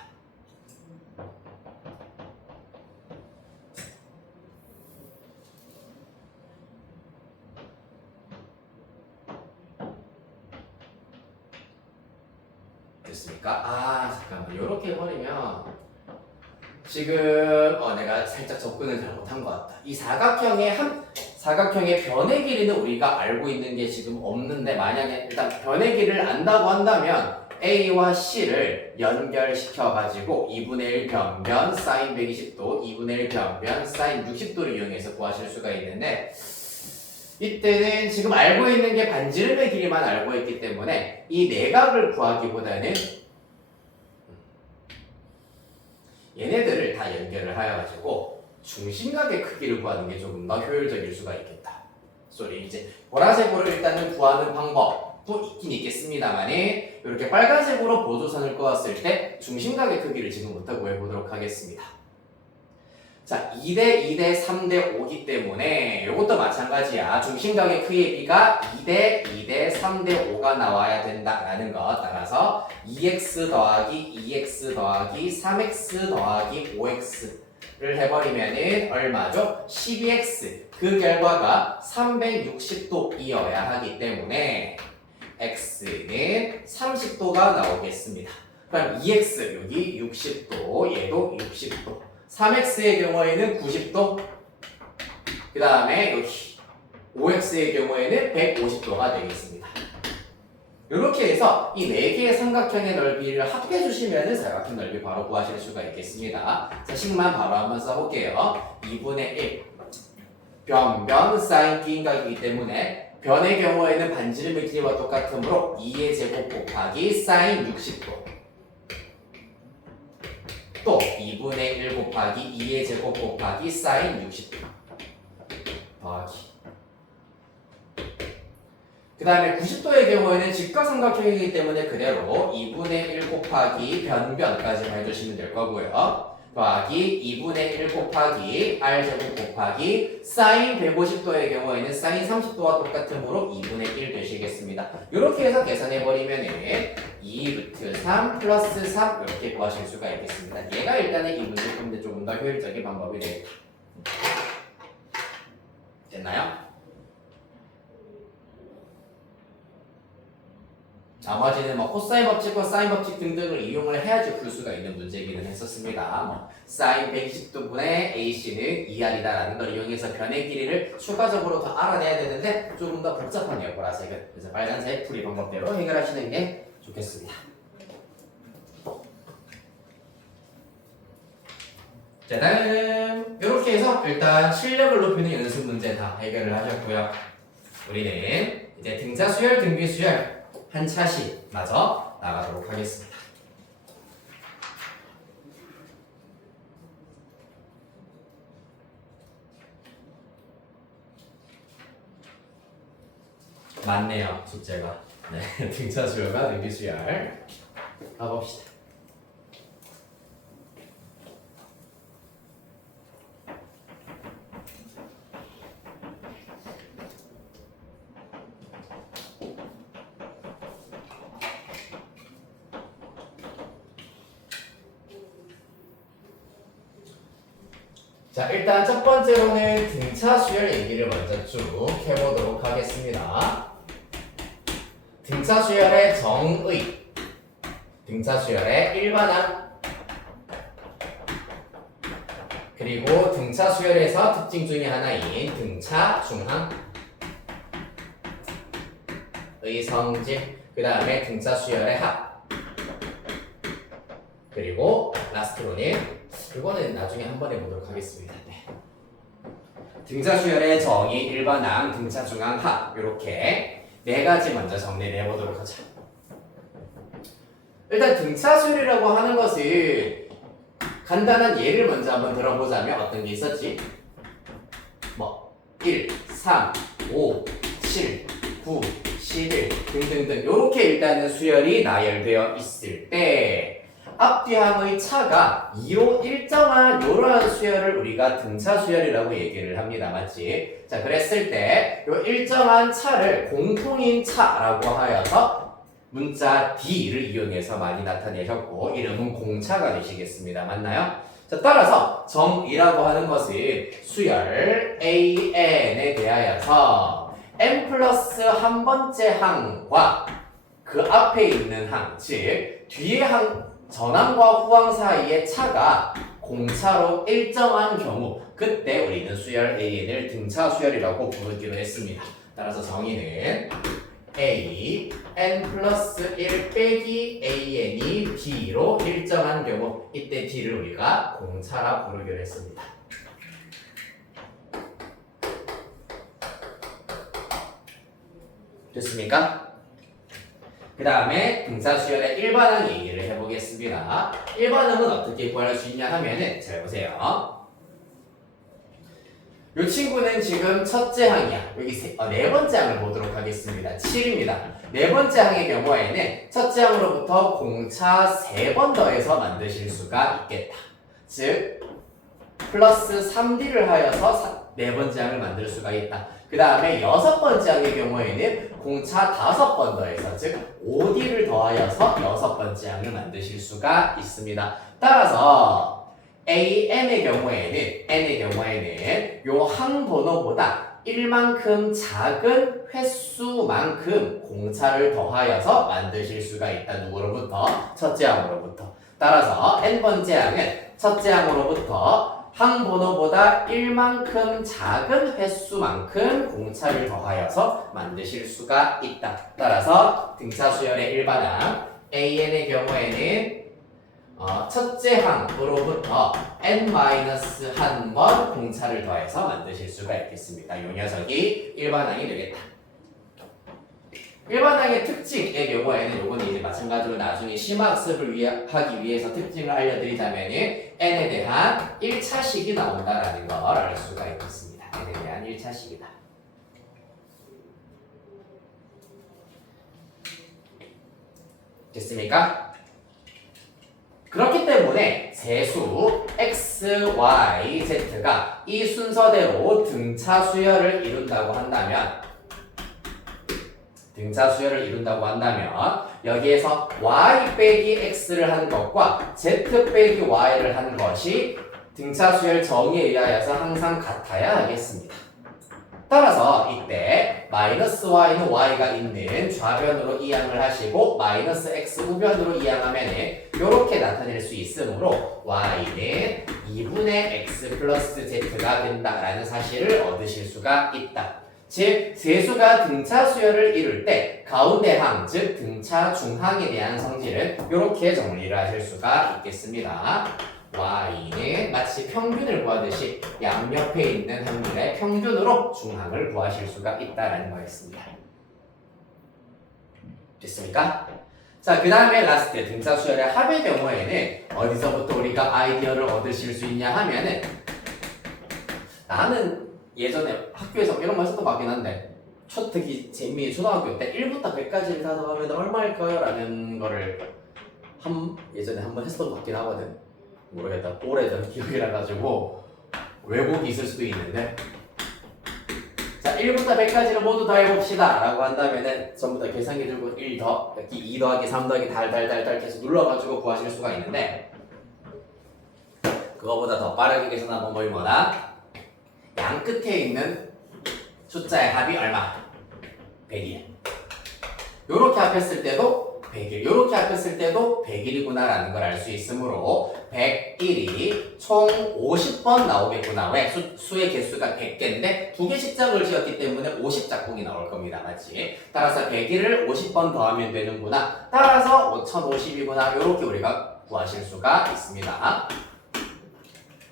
됐습니까? 아 잠깐만, 이렇게 해버리면 지금 내가 살짝 접근을 잘못한 것 같다. 이 사각형의 변의 길이는 우리가 알고 있는 게 지금 없는데, 만약에 일단 변의 길이를 안다고 한다면 A와 C를 연결시켜가지고 2분의 1 변변 사인 120도, 2분의 1 변변 사인 60도를 이용해서 구하실 수가 있는데, 이때는 지금 알고 있는 게 반지름의 길이만 알고 있기 때문에 이 내각을 구하기보다는 얘네들을 다 연결을 하여가지고 중심각의 크기를 구하는 게 조금 더 효율적일 수가 있겠다. 소리 이제 보라색으로 일단은 구하는 방법도 있긴 있겠습니다만, 이렇게 빨간색으로 보조선을 그었을 때 중심각의 크기를 지금부터 구해보도록 하겠습니다. 자, 2대 2대 3대 5기 때문에 이것도 마찬가지야. 중심각의 크기의 B가 2대 2대 3대 5가 나와야 된다라는 것. 따라서 2x 더하기 2x 더하기 3x 더하기 5x를 해버리면은 얼마죠? 12x. 그 결과가 360도이어야 하기 때문에 x는 30도가 나오겠습니다. 그럼 2x 여기 60도, 얘도 60도. 3x의 경우에는 90도, 그 다음에 여기 OX의 경우에는 150도가 되겠습니다. 이렇게 해서 이 4개의 삼각형의 넓이를 합해 주시면 사각형 넓이 바로 구하실 수가 있겠습니다. 자, 식만 바로 한번 써볼게요. 2분의 1 변 사인 B인각이기 때문에 변의 경우에는 반지름의 길이와 똑같으므로 2의 제곱 곱하기 사인 60도 또 2분의 1 곱하기 2의 제곱 곱하기 사인 60도 더하기 그 다음에 90도의 경우에는 직각삼각형이기 때문에 그대로 2분의 1 곱하기 변까지 해주시면 될 거고요. 더하기 2분의 1 곱하기 r제곱 곱하기 사인 150도의 경우에는 사인 30도와 똑같으므로 2분의 1 되시겠습니다. 이렇게 해서 계산해버리면 2루트 3 플러스 3 이렇게 구하실 수가 있겠습니다. 얘가 일단은 이 문제 푸는데 조금 더 효율적인 방법이 되겠다. 됐나요? 나머지는 뭐 코사인 법칙과 사인 법칙 등등을 이용을 해야지 풀 수가 있는 문제기는 했었습니다. 뭐 사인 120도분의 AC는 2R이다라는 걸 이용해서 변의 길이를 추가적으로 더 알아내야 되는데 조금 더 복잡하네요, 보라색은. 그래서 빨간색 풀이 방법대로 해결하시는 게 좋겠습니다. 자, 다음 이렇게 해서 일단 실력을 높이는 연습 문제 다 해결을 하셨고요. 우리는 이제 등차 수열, 등비 수열 한 차씩 마저 나가도록 하겠습니다. 맞네요, 숙제가. 네, 등차 수열과 등비 수열 가봅시다. 자, 일단 첫 번째로는 등차 수열 얘기를 먼저 쭉 해보도록 하겠습니다. 등차 수열의 정의, 등차 수열의 일반항, 그리고 등차 수열에서 특징 중에 하나인 등차 중항, 의 성질, 그 다음에 등차 수열의 합, 그리고 라스트로는 이거는 나중에 한번 해보도록 하겠습니다. 네. 등차 수열의 정의, 일반항, 등차 중항, 합 이렇게 4가지 먼저 정리를 해보도록 하죠. 일단 등차 수열이라고 하는 것은 간단한 예를 먼저 한번 들어보자면 어떤 게 있었지? 뭐 1, 3, 5, 7, 9, 11 등등등 이렇게 일단은 수열이 나열되어 있을 때 앞뒤항의 차가 2로 일정한 이러한 수열을 우리가 등차 수열이라고 얘기를 합니다. 맞지? 자, 그랬을 때 이 일정한 차를 공통인 차라고 하여서 문자 D를 이용해서 많이 나타내셨고 이름은 공차가 되시겠습니다. 맞나요? 자, 따라서 정이라고 하는 것은 수열 AN에 대하여서 n 플러스 한 번째 항과 그 앞에 있는 항, 즉 뒤에 항 전항과 후항 사이의 차가 공차로 일정한 경우 그때 우리는 수열 AN을 등차 수열이라고 부르기로 했습니다. 따라서 정의는 A, N 플러스 1 빼기 AN이 D로 일정한 경우 이때 D를 우리가 공차라 부르기로 했습니다. 됐습니까? 그 다음에 등차 수열의 일반항 얘기를 해보겠습니다. 일반항은 어떻게 구할 수 있냐 하면은 잘 보세요. 이 친구는 지금 첫째 항이야. 여기 네 번째 항을 보도록 하겠습니다. 7입니다. 네 번째 항의 경우에는 첫째 항으로부터 공차 3번 더해서 만드실 수가 있겠다. 즉 플러스 3D를 하여서 네 번째 항을 만들 수가 있다. 그 다음에 여섯 번째 항의 경우에는 공차 5번 더해서 즉 5D를 더하여서 여섯 번째 항을 만드실 수가 있습니다. 따라서 AN의 경우에는 N의 경우에는 요 항 번호보다 1만큼 작은 횟수만큼 공차를 더하여서 만드실 수가 있다. 누구로부터? 첫째 항으로부터. 따라서 N번째 항은 첫째 항으로부터 항번호보다 1만큼 작은 횟수만큼 공차를 더하여서 만드실 수가 있다. 따라서 등차 수열의 일반항 AN의 경우에는 첫째 항으로부터 n-1번 공차를 더해서 만드실 수가 있겠습니다. 이 녀석이 일반항이 되겠다. 일반항의 특징의 경우에는 요거는 이제 마찬가지로 나중에 심학습을 하기 위해서 특징을 알려드리자면 n에 대한 1차식이 나온다라는 걸 알 수가 있겠습니다. n에 대한 1차식이다. 됐습니까? 그렇기 때문에 세수 x, y, z가 이 순서대로 등차 수열을 이룬다고 한다면 여기에서 y 빼기 x를 한 것과 z 빼기 y를 한 것이 등차 수열 정의에 의하여서 항상 같아야 하겠습니다. 따라서 이때 마이너스 y는 y가 있는 좌변으로 이항을 하시고 마이너스 x 우변으로 이항하면 이렇게 나타낼 수 있으므로 y는 2분의 x 플러스 z가 된다라는 사실을 얻으실 수가 있다. 즉 세수가 등차 수열을 이룰 때 가운데 항, 즉 등차 중항에 대한 성질은 이렇게 정리를 하실 수가 있겠습니다. y는 마치 평균을 구하듯이 양옆에 있는 항들의 평균으로 중항을 구하실 수가 있다는 거였습니다. 됐습니까? 자, 그 다음에 라스트 등차 수열의 합의 경우에는 어디서부터 우리가 아이디어를 얻으실 수 있냐 하면은 나는 예전에 학교에서 이런 거 했었던 것 같긴 한데 특히 재미 초등학교 때 1부터 100까지를 다 더하면 얼마일까요? 라는 거를 예전에 한번 했었던 것 같긴 하거든. 모르겠다. 오래전 기억이라 가지고 왜곡이 있을 수도 있는데 자 1부터 100까지를 모두 다 해봅시다 라고 한다면은 전부 다 계산기 들고 1 더하기 2 더하기 3 더하기 달달달달 계속 눌러가지고 구하실 수가 있는데 그거보다 더 빠르게 계산하면 뭐다? 양 끝에 있는 숫자의 합이 얼마? 100일. 요렇게 합했을 때도 100일, 요렇게 합했을 때도 100일이구나 라는 걸 알 수 있으므로 101이 총 50번 나오겠구나. 왜? 수의 개수가 100개인데 2개씩 짝을 지었기 때문에 50짝꿍이 나올 겁니다. 맞지? 따라서 101을 50번 더하면 되는구나. 따라서 5050이구나. 요렇게 우리가 구하실 수가 있습니다.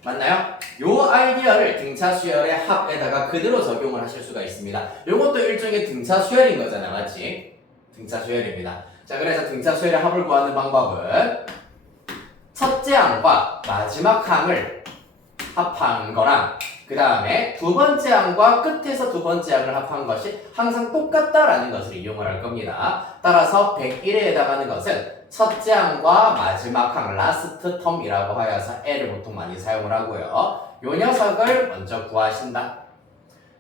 맞나요? 요 아이디어를 등차 수열의 합에다가 그대로 적용을 하실 수가 있습니다. 요것도 일종의 등차 수열인 거잖아. 맞지? 등차 수열입니다. 자, 그래서 등차 수열의 합을 구하는 방법은 첫째 항과 마지막 항을 합한 거랑 그 다음에 두 번째 항과 끝에서 두 번째 항을 합한 것이 항상 똑같다라는 것을 이용을 할 겁니다. 따라서 101에 해당하는 것은 첫째 항과 마지막 항, 라스트 텀이라고 하여서 L을 보통 많이 사용을 하고요. 요 녀석을 먼저 구하신다.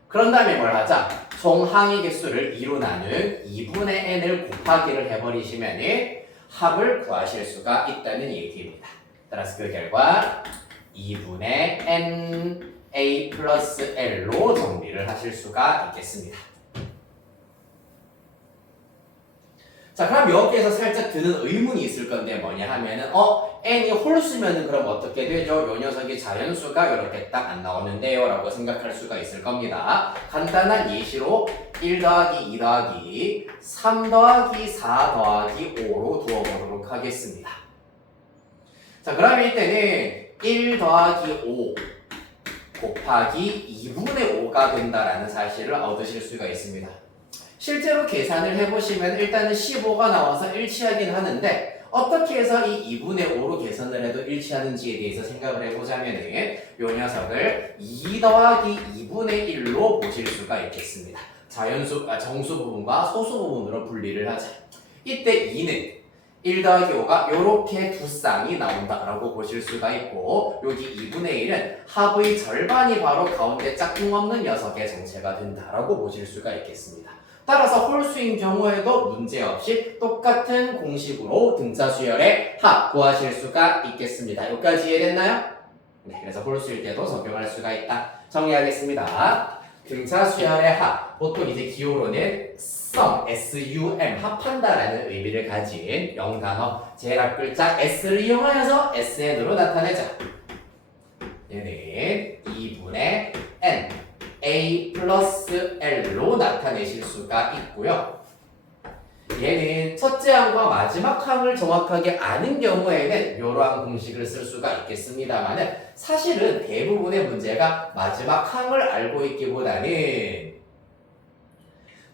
그런 다음에 뭘 하자? 총 항의 개수를 2로 나눈 2분의 n을 곱하기를 해버리시면 합을 구하실 수가 있다는 얘기입니다. 따라서 그 결과 2분의 n a 플러스 l로 정리를 하실 수가 있겠습니다. 자, 그럼 여기에서 살짝 드는 의문이 있을 건데 뭐냐 하면은 n이 홀수면은 그럼 어떻게 되죠? 요 녀석이 자연수가 이렇게 딱 안 나오는데요 라고 생각할 수가 있을 겁니다. 간단한 예시로 1 더하기 2 더하기 3 더하기 4 더하기 5로 두어보도록 하겠습니다. 자, 그러면 이때는 1 더하기 5 곱하기 2분의 5가 된다라는 사실을 얻으실 수가 있습니다. 실제로 계산을 해보시면 일단은 15가 나와서 일치하긴 하는데 어떻게 해서 이 2분의 5로 계산을 해도 일치하는지에 대해서 생각을 해보자면 요 녀석을 2 더하기 2분의 1로 보실 수가 있겠습니다. 정수 부분과 소수 부분으로 분리를 하자. 이때 2는 1 더하기 5가 요렇게 두 쌍이 나온다라고 보실 수가 있고 여기 2분의 1은 합의 절반이 바로 가운데 짝꿍 없는 녀석의 정체가 된다라고 보실 수가 있겠습니다. 따라서 홀수인 경우에도 문제없이 똑같은 공식으로 등차 수열의 합 구하실 수가 있겠습니다. 여기까지 이해됐나요? 네, 그래서 홀수일 때도 적용할 수가 있다. 정리하겠습니다. 등차 수열의 합, 보통 이제 기호로는 sum, sum, 합한다라는 의미를 가진 영단어 제일 앞글자 s를 이용하여서 sn으로 나타내자. 얘는 2분의 n a 플러스 l로 나타내실 수가 있고요. 얘는 첫째 항과 마지막 항을 정확하게 아는 경우에는 이러한 공식을 쓸 수가 있겠습니다만 사실은 대부분의 문제가 마지막 항을 알고 있기보다는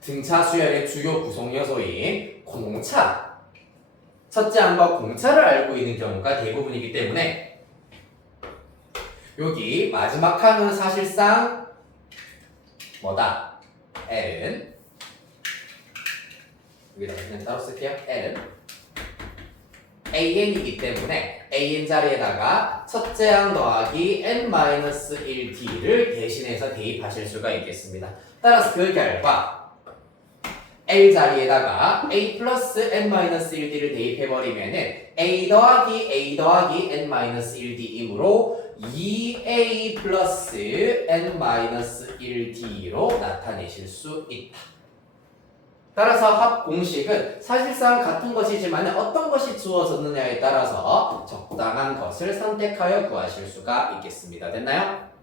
등차 수열의 주요 구성 요소인 공차, 첫째 항과 공차를 알고 있는 경우가 대부분이기 때문에 여기 마지막 항은 사실상 뭐다? L은 여기다가 그냥 따로 쓸게요. L은 AN이기 때문에 AN 자리에다가 첫째 항 더하기 N-1D를 대신해서 대입하실 수가 있겠습니다. 따라서 그 결과 L 자리에다가 A 플러스 N-1D를 대입해버리면은 A 더하기 N-1D이므로 2A 플러스 N-1D로 나타내실 수 있다. 따라서 합 공식은 사실상 같은 것이지만 어떤 것이 주어졌느냐에 따라서 적당한 것을 선택하여 구하실 수가 있겠습니다. 됐나요?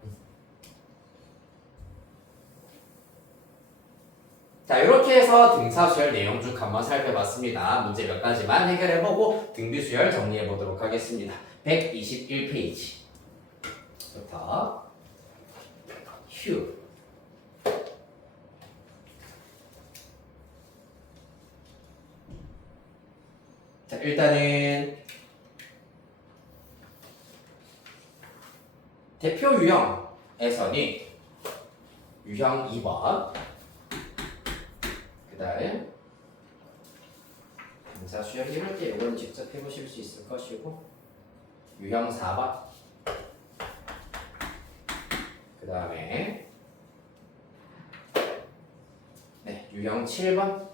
자, 이렇게 해서 등차수열 내용 쭉 한번 살펴봤습니다. 문제 몇 가지만 해결해보고 등비수열 정리해보도록 하겠습니다. 121페이지부터 휴 자, 일단은 대표 유형에서는 유형 2번 그 다음 등차 수열 이럴 때 이건 직접 해보실 수 있을 것이고 유형 4번 그 다음에 네, 유형 7번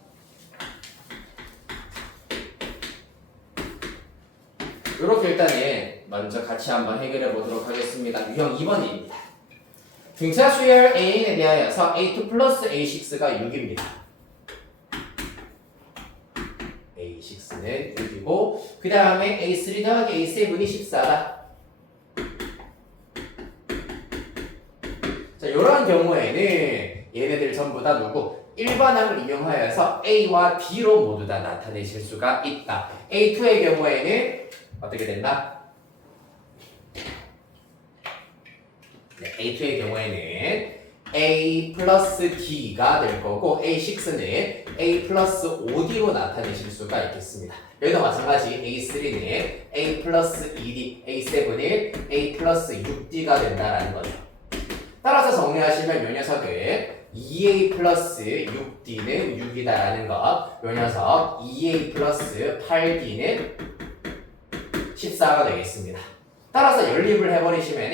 이렇게 일단은 먼저 같이 한번 해결해 보도록 하겠습니다. 유형 2번입니다. 등차 수열 A에 대하여서 A2 플러스 A6가 6입니다. A6는 6이고 그 다음에 A3 더하기 A7이 14다. 자, 이러한 경우에는 얘네들 전부 다 누구? 일반항을 이용하여서 A와 B로 모두 다 나타내실 수가 있다. A2의 경우에는 어떻게 된다? 네, A2의 경우에는 A 플러스 D가 될 거고 A6는 A 플러스 5D로 나타내실 수가 있겠습니다. 여기도 마찬가지 A3는 A 플러스 2D, A7은 A 플러스 6D가 된다라는 거죠. 따라서 정리하시면 요 녀석은 2A 플러스 6D는 6이다라는 것, 요 녀석 2A 플러스 8D는 14가 되겠습니다. 따라서 연립을 해버리시면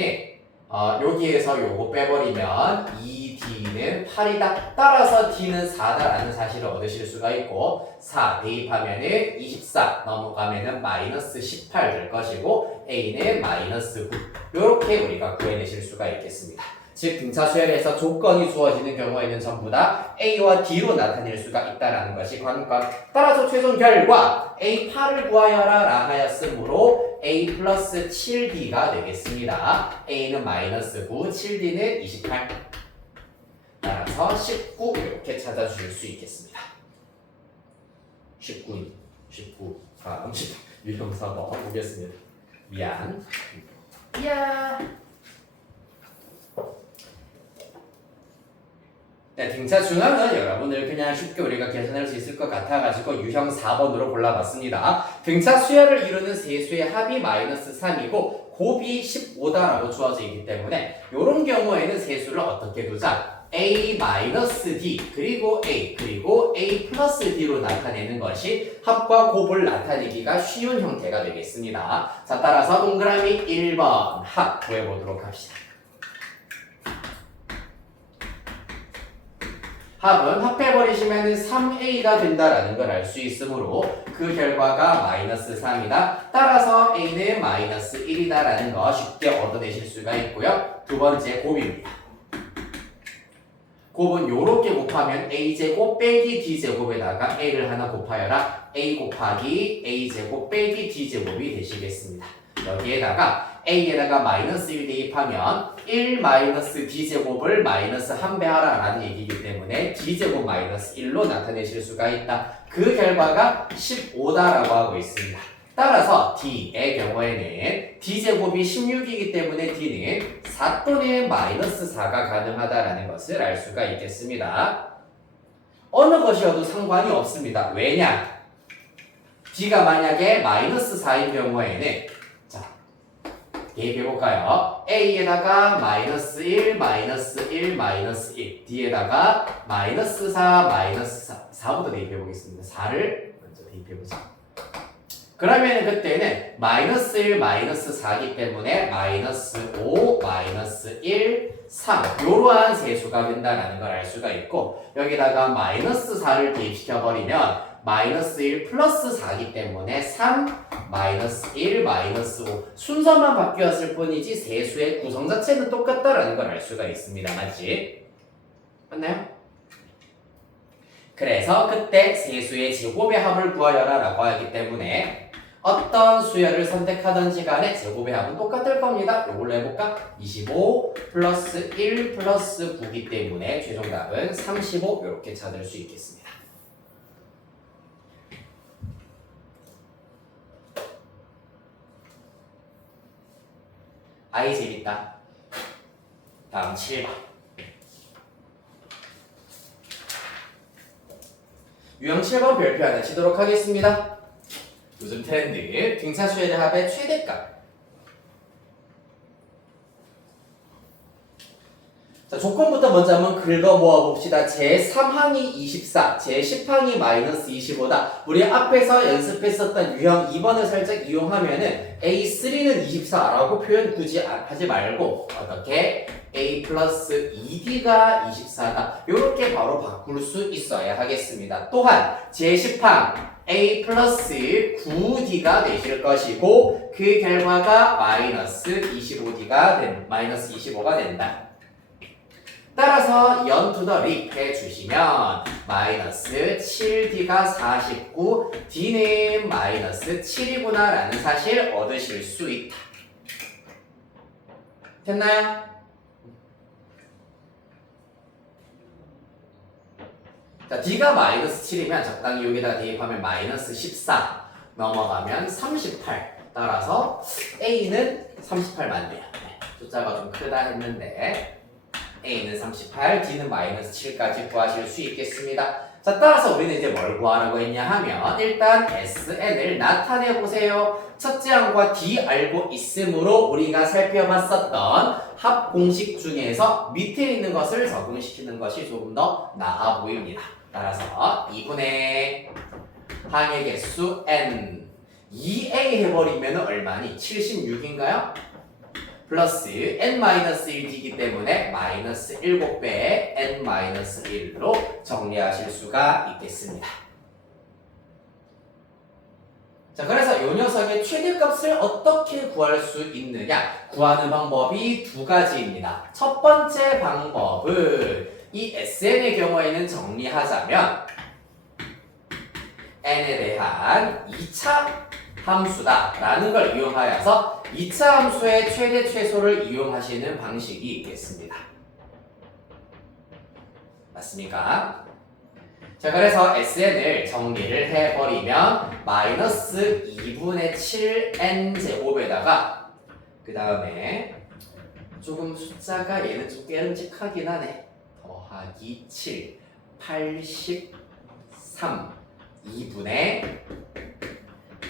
여기에서 요거 빼버리면 2D는 8이다. 따라서 D는 4다라는 사실을 얻으실 수가 있고 4 대입하면은 24 넘어가면은 마이너스 18 될 것이고 A는 마이너스 9 이렇게 우리가 구해내실 수가 있겠습니다. 즉 등차 수열에서 조건이 주어지는 경우에는 전부 다 A와 D로 나타낼 수가 있다는 것이 관건. 따라서 최종 결과 A8을 구하여라 라 하였으므로 A 플러스 7D가 되겠습니다. A는 마이너스 9, 7D는 28. 따라서 19 이렇게 찾아주실 수 있겠습니다. 19 다음 유형사 보겠습니다. 미안. 네, 등차 중앙은 여러분들 그냥 쉽게 우리가 계산할 수 있을 것 같아가지고 유형 4번으로 골라봤습니다. 등차 수열을 이루는 세수의 합이 마이너스 3이고 곱이 15다라고 주어져 있기 때문에 이런 경우에는 세수를 어떻게 두자? A-D 그리고 A 그리고 A 플러스 D로 나타내는 것이 합과 곱을 나타내기가 쉬운 형태가 되겠습니다. 자, 따라서 동그라미 1번 합 구해보도록 합시다. 합은 합해버리시면 3A가 된다라는 걸 알 수 있으므로 그 결과가 마이너스 3이다. 따라서 A는 마이너스 1이다라는 거 쉽게 얻어내실 수가 있고요. 두 번째 곱입니다. 곱은 요렇게 곱하면 A제곱 빼기 D제곱에다가 A를 하나 곱하여라. A 곱하기 A제곱 빼기 D제곱이 되시겠습니다. 여기에다가 a에다가 마이너스 1 대입하면 1 마이너스 d제곱을 마이너스 1배 하라 라는 얘기이기 때문에 d제곱 마이너스 1로 나타내실 수가 있다. 그 결과가 15다라고 하고 있습니다. 따라서 D의 경우에는 D제곱이 16이기 때문에 D는 4 또는 마이너스 4가 가능하다라는 것을 알 수가 있겠습니다. 어느 것이어도 상관이 없습니다. 왜냐? D가 만약에 마이너스 4인 경우에는 자, 대입해볼까요? A에다가 마이너스 1, 마이너스 1, 마이너스 1 D에다가 마이너스 4, 마이너스 4 4부터 대입해보겠습니다. 4를 먼저 대입해보자. 그러면 그때는 마이너스 1, 마이너스 4이기 때문에 마이너스 5, 마이너스 1, 3 이러한 세수가 된다는 걸 알 수가 있고 여기다가 마이너스 4를 대입시켜버리면 마이너스 1 플러스 4이기 때문에 3, 마이너스 1, 마이너스 5 순서만 바뀌었을 뿐이지 세수의 구성 자체는 똑같다라는 걸 알 수가 있습니다. 맞지? 맞나요? 그래서 그때 세수의 제곱의 합을 구하여라 라고 하기 때문에 어떤 수열을 선택하든지 간에 제곱의 합은 똑같을 겁니다. 이걸로 해볼까? 25 플러스 1 플러스 9이기 때문에 최종 답은 35 이렇게 찾을 수 있겠습니다. 아이 재밌다. 다음 7번. 유형 7번 별표 하나 치도록 하겠습니다. 요즘 트렌드 등차수열의 합의 최대값. 자, 조건부터 먼저 한번 긁어 모아봅시다. 제3항이 24, 제10항이 마이너스 25다. 우리 앞에서 연습했었던 유형 2번을 살짝 이용하면은 A3는 24라고 표현 굳이 하지 말고 어떻게 A 플러스 2D가 24다. 이렇게 바로 바꿀 수 있어야 하겠습니다. 또한 제10항 A 플러스 9D가 되실 것이고 그 결과가 마이너스 25가 된다. 따라서 연투더릭 해주시면 마이너스 7D가 49 D는 마이너스 7이구나 라는 사실 얻으실 수 있다. 됐나요? 자, D가 마이너스 7이면 적당히 여기다가 대입하면 마이너스 14 넘어가면 38 따라서 A는 38 맞네요. 네, 숫자가 좀 크다 했는데 A는 38, D는 마이너스 7까지 구하실 수 있겠습니다. 자, 따라서 우리는 이제 뭘 구하라고 했냐 하면 일단 SN을 나타내 보세요. 첫째 항과 D 알고 있으므로 우리가 살펴봤었던 합 공식 중에서 밑에 있는 것을 적용시키는 것이 조금 더 나아 보입니다. 따라서 2분의 항의 개수 N 2A 해버리면 얼마니? 76인가요? 플러스 n-1d이기 때문에 마이너스 7배의 n-1로 정리하실 수가 있겠습니다. 자, 그래서 이 녀석의 최대값을 어떻게 구할 수 있느냐? 구하는 방법이 두 가지입니다. 첫 번째 방법은 이 SN의 경우에는 정리하자면 n에 대한 2차 함수다 라는 걸 이용하여서 2차 함수의 최대 최소를 이용하시는 방식이 있겠습니다. 맞습니까? 자, 그래서 SN을 정리를 해버리면 마이너스 2분의 7n제곱에다가 그 다음에 조금 숫자가 얘는 좀 깨름직하긴 하네. 더하기 7 83 2분의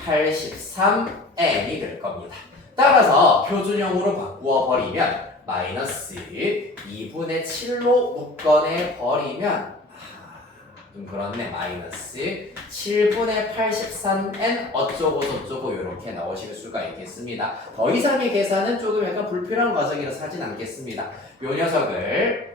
83n이 될 겁니다. 따라서 표준형으로 바꾸어 버리면 마이너스 2분의 7로 묶어내 버리면 좀 그렇네. 마이너스 7분의 83n 어쩌고 저쩌고 이렇게 나오실 수가 있겠습니다. 더 이상의 계산은 조금 약간 불필요한 과정이라서 하진 않겠습니다. 요 녀석을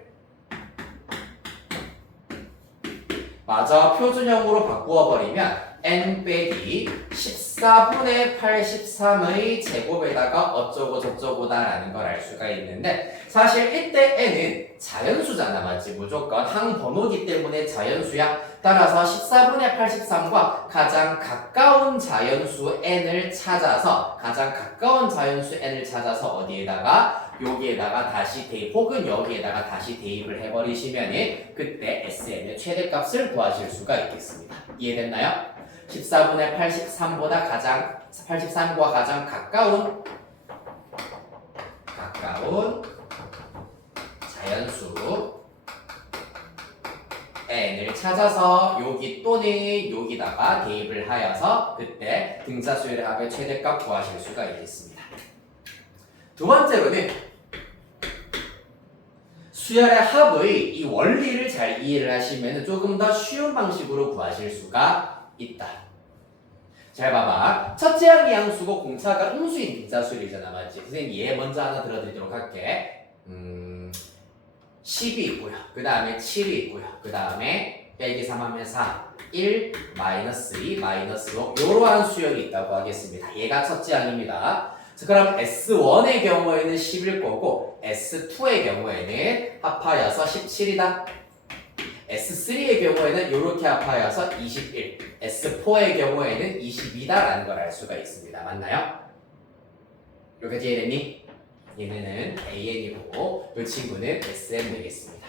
마저 표준형으로 바꾸어 버리면 n 빼기 14분의 83의 제곱에다가 어쩌고 저쩌고다 라는 걸 알 수가 있는데 사실 이때 n은 자연수잖아. 맞지? 무조건 항번호기 때문에 자연수야. 따라서 14분의 83과 가장 가까운 자연수 n을 찾아서 어디에다가 여기에다가 다시 대입 혹은 여기에다가 다시 대입을 해버리시면 그때 SN의 최대값을 구하실 수가 있겠습니다. 이해됐나요? 14분의 83보다 83과 가장 가까운 자연수 n을 찾아서 여기 또는 여기다가 대입을 하여서 그때 등차 수열의 합의 최대값 구하실 수가 있겠습니다. 두 번째로는 수열의 합의 이 원리를 잘 이해를 하시면 조금 더 쉬운 방식으로 구하실 수가 있다. 잘 봐봐. 첫째 항이 양수고 공차가 음수인 등차수열이잖아, 맞지? 선생님 얘 먼저 하나 들어드리도록 할게. 10이 있고요. 그 다음에 7이 있고요. 그 다음에 빼기 3 하면 4, 1, 마이너스 2, 마이너스 5 이러한 수열이 있다고 하겠습니다. 얘가 첫째 항입니다. 자, 그럼 S1의 경우에는 10일 거고 S2의 경우에는 합하여서 17이다. S3의 경우에는 이렇게 합하여서 21, S4의 경우에는 22다라는 걸 알 수가 있습니다. 맞나요? 여기까지 이해됐니? 얘네는 AN이고 이 친구는 SM 되겠습니다.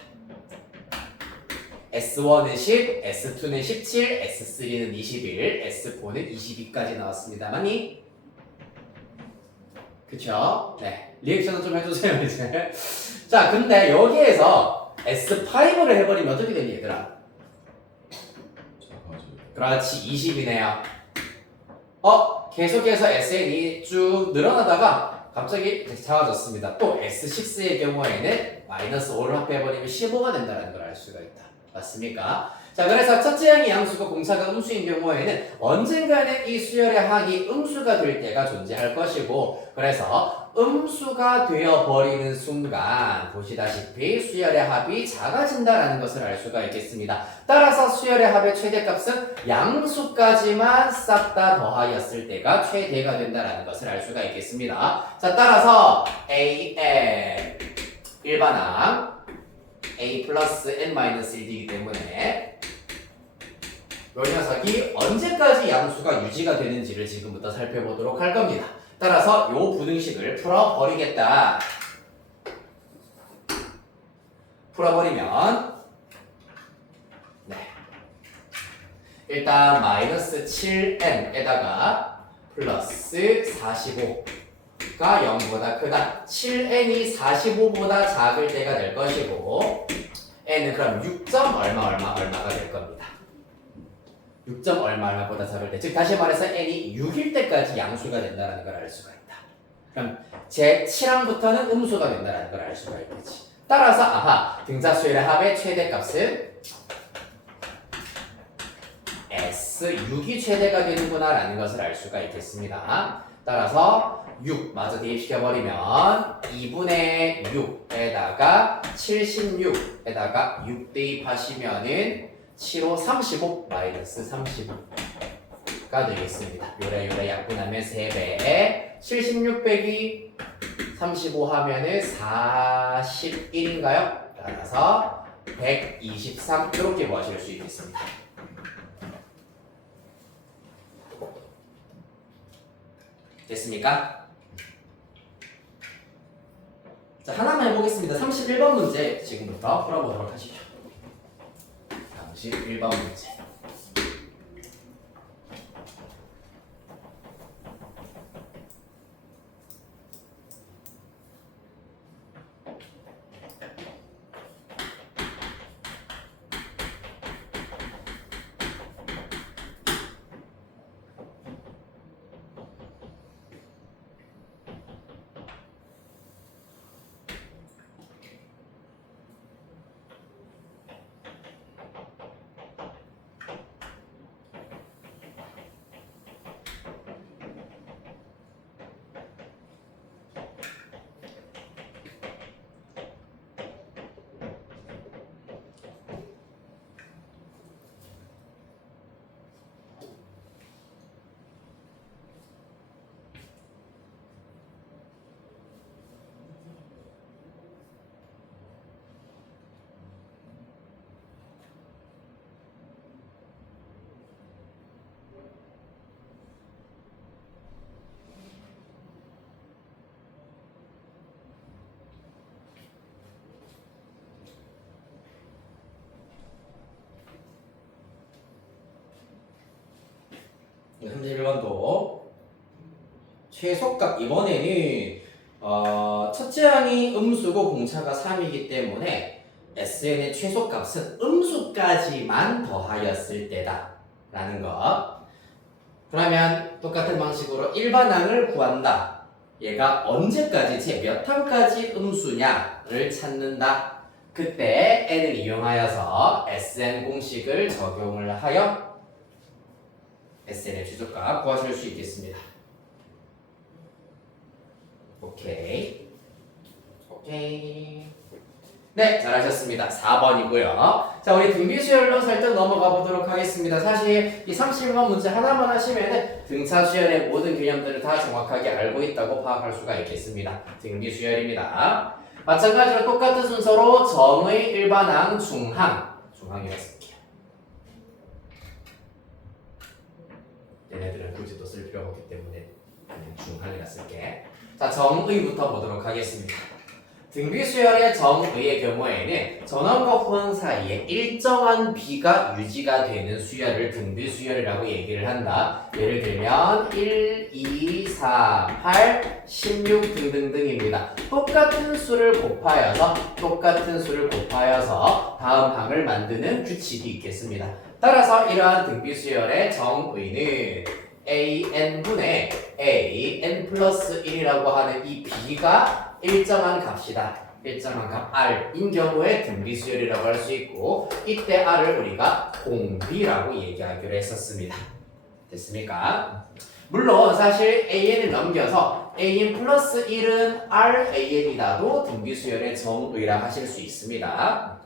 S1은 10, S2는 17, S3는 21, S4는 22까지 나왔습니다. 맞니? 그쵸? 네. 리액션을 좀 해주세요, 이제. 자, 근데 여기에서 S5를 해버리면 어떻게 되니, 얘들아? 그렇지, 20이네요. 계속해서 SN이 쭉 늘어나다가 갑자기 작아졌습니다. 또 S6의 경우에는 마이너스 5를 합해버리면 15가 된다는 걸 알 수가 있다. 맞습니까? 자, 그래서 첫째 항이 양수고 공차가 음수인 경우에는 언젠가는 이 수열의 항이 음수가 될 때가 존재할 것이고, 그래서 음수가 되어버리는 순간 보시다시피 수열의 합이 작아진다는 것을 알 수가 있겠습니다. 따라서 수열의 합의 최대값은 양수까지만 싹 다 더하였을 때가 최대가 된다는 것을 알 수가 있겠습니다. 자, 따라서 AN 일반항 A 플러스 N-1이기 때문에 이 녀석이 언제까지 양수가 유지가 되는지를 지금부터 살펴보도록 할 겁니다. 따라서 이 부등식을 풀어버리겠다. 풀어버리면 네, 일단 마이너스 7n에다가 플러스 45가 0보다 크다. 7n이 45보다 작을 때가 될 것이고 n은 그럼 6. 얼마가 될 겁니다. 6. 얼마보다 작을 때, 즉 다시 말해서 n이 6일 때까지 양수가 된다는 걸 알 수가 있다. 그럼 제 7항부터는 음수가 된다는 걸 알 수가 있겠지. 따라서 등차수열의 합의 최대값은 S6이 최대가 되는구나 라는 것을 알 수가 있겠습니다. 따라서 6 마저 대입시켜버리면 2분의 6에다가 76에다가 6 대입하시면은 7호 35 마이너스 35가 되겠습니다. 요래 약분하면 3배에 76 빼기 35 하면은 41인가요? 따라서 123 이렇게 구하실 수 있겠습니다. 됐습니까? 자, 하나만 해보겠습니다. 31번 문제 지금부터 풀어보도록 하시죠. 31번 문제. 31번도 최소값 이번에는 첫째 항이 음수고 공차가 3이기 때문에 SN의 최소값은 음수까지만 더하였을 때다 라는 거. 그러면 똑같은 방식으로 일반항을 구한다. 얘가 언제까지 몇 항까지 음수냐를 찾는다. 그때 n을 이용하여서 SN 공식을 적용을 하여 SN의 최소값 구하실 수 있겠습니다. 오케이. 네, 잘하셨습니다. 4번이고요. 자, 우리 등비수열로 살짝 넘어가 보도록 하겠습니다. 사실 이 31번 문제 하나만 하시면은 등차수열의 모든 개념들을 다 정확하게 알고 있다고 파악할 수가 있겠습니다. 등비수열입니다. 마찬가지로 똑같은 순서로 정의 일반항, 중항이라 쓸게요. 얘네들은 굳이 또 쓸 필요가 없기 때문에 그냥 중항이라 쓸게. 자, 정의부터 보도록 하겠습니다. 등비수열의 정의의 경우에는 전원과 후원 사이에 일정한 비가 유지가 되는 수열을 등비수열이라고 얘기를 한다. 예를 들면 1, 2, 3, 8, 16 등등등입니다. 똑같은 수를 곱하여서 다음 항을 만드는 규칙이 있겠습니다. 따라서 이러한 등비수열의 정의는 AN분의 AN 플러스 1이라고 하는 이 B가 일정한 값이다. 일정한 값 R인 경우에 등비수열이라고 할 수 있고, 이때 R을 우리가 공비라고 얘기하기로 했었습니다. 됐습니까? 물론 사실 AN을 넘겨서 AN 플러스 1은 RAN이라도 등비수열의 정의라 하실 수 있습니다.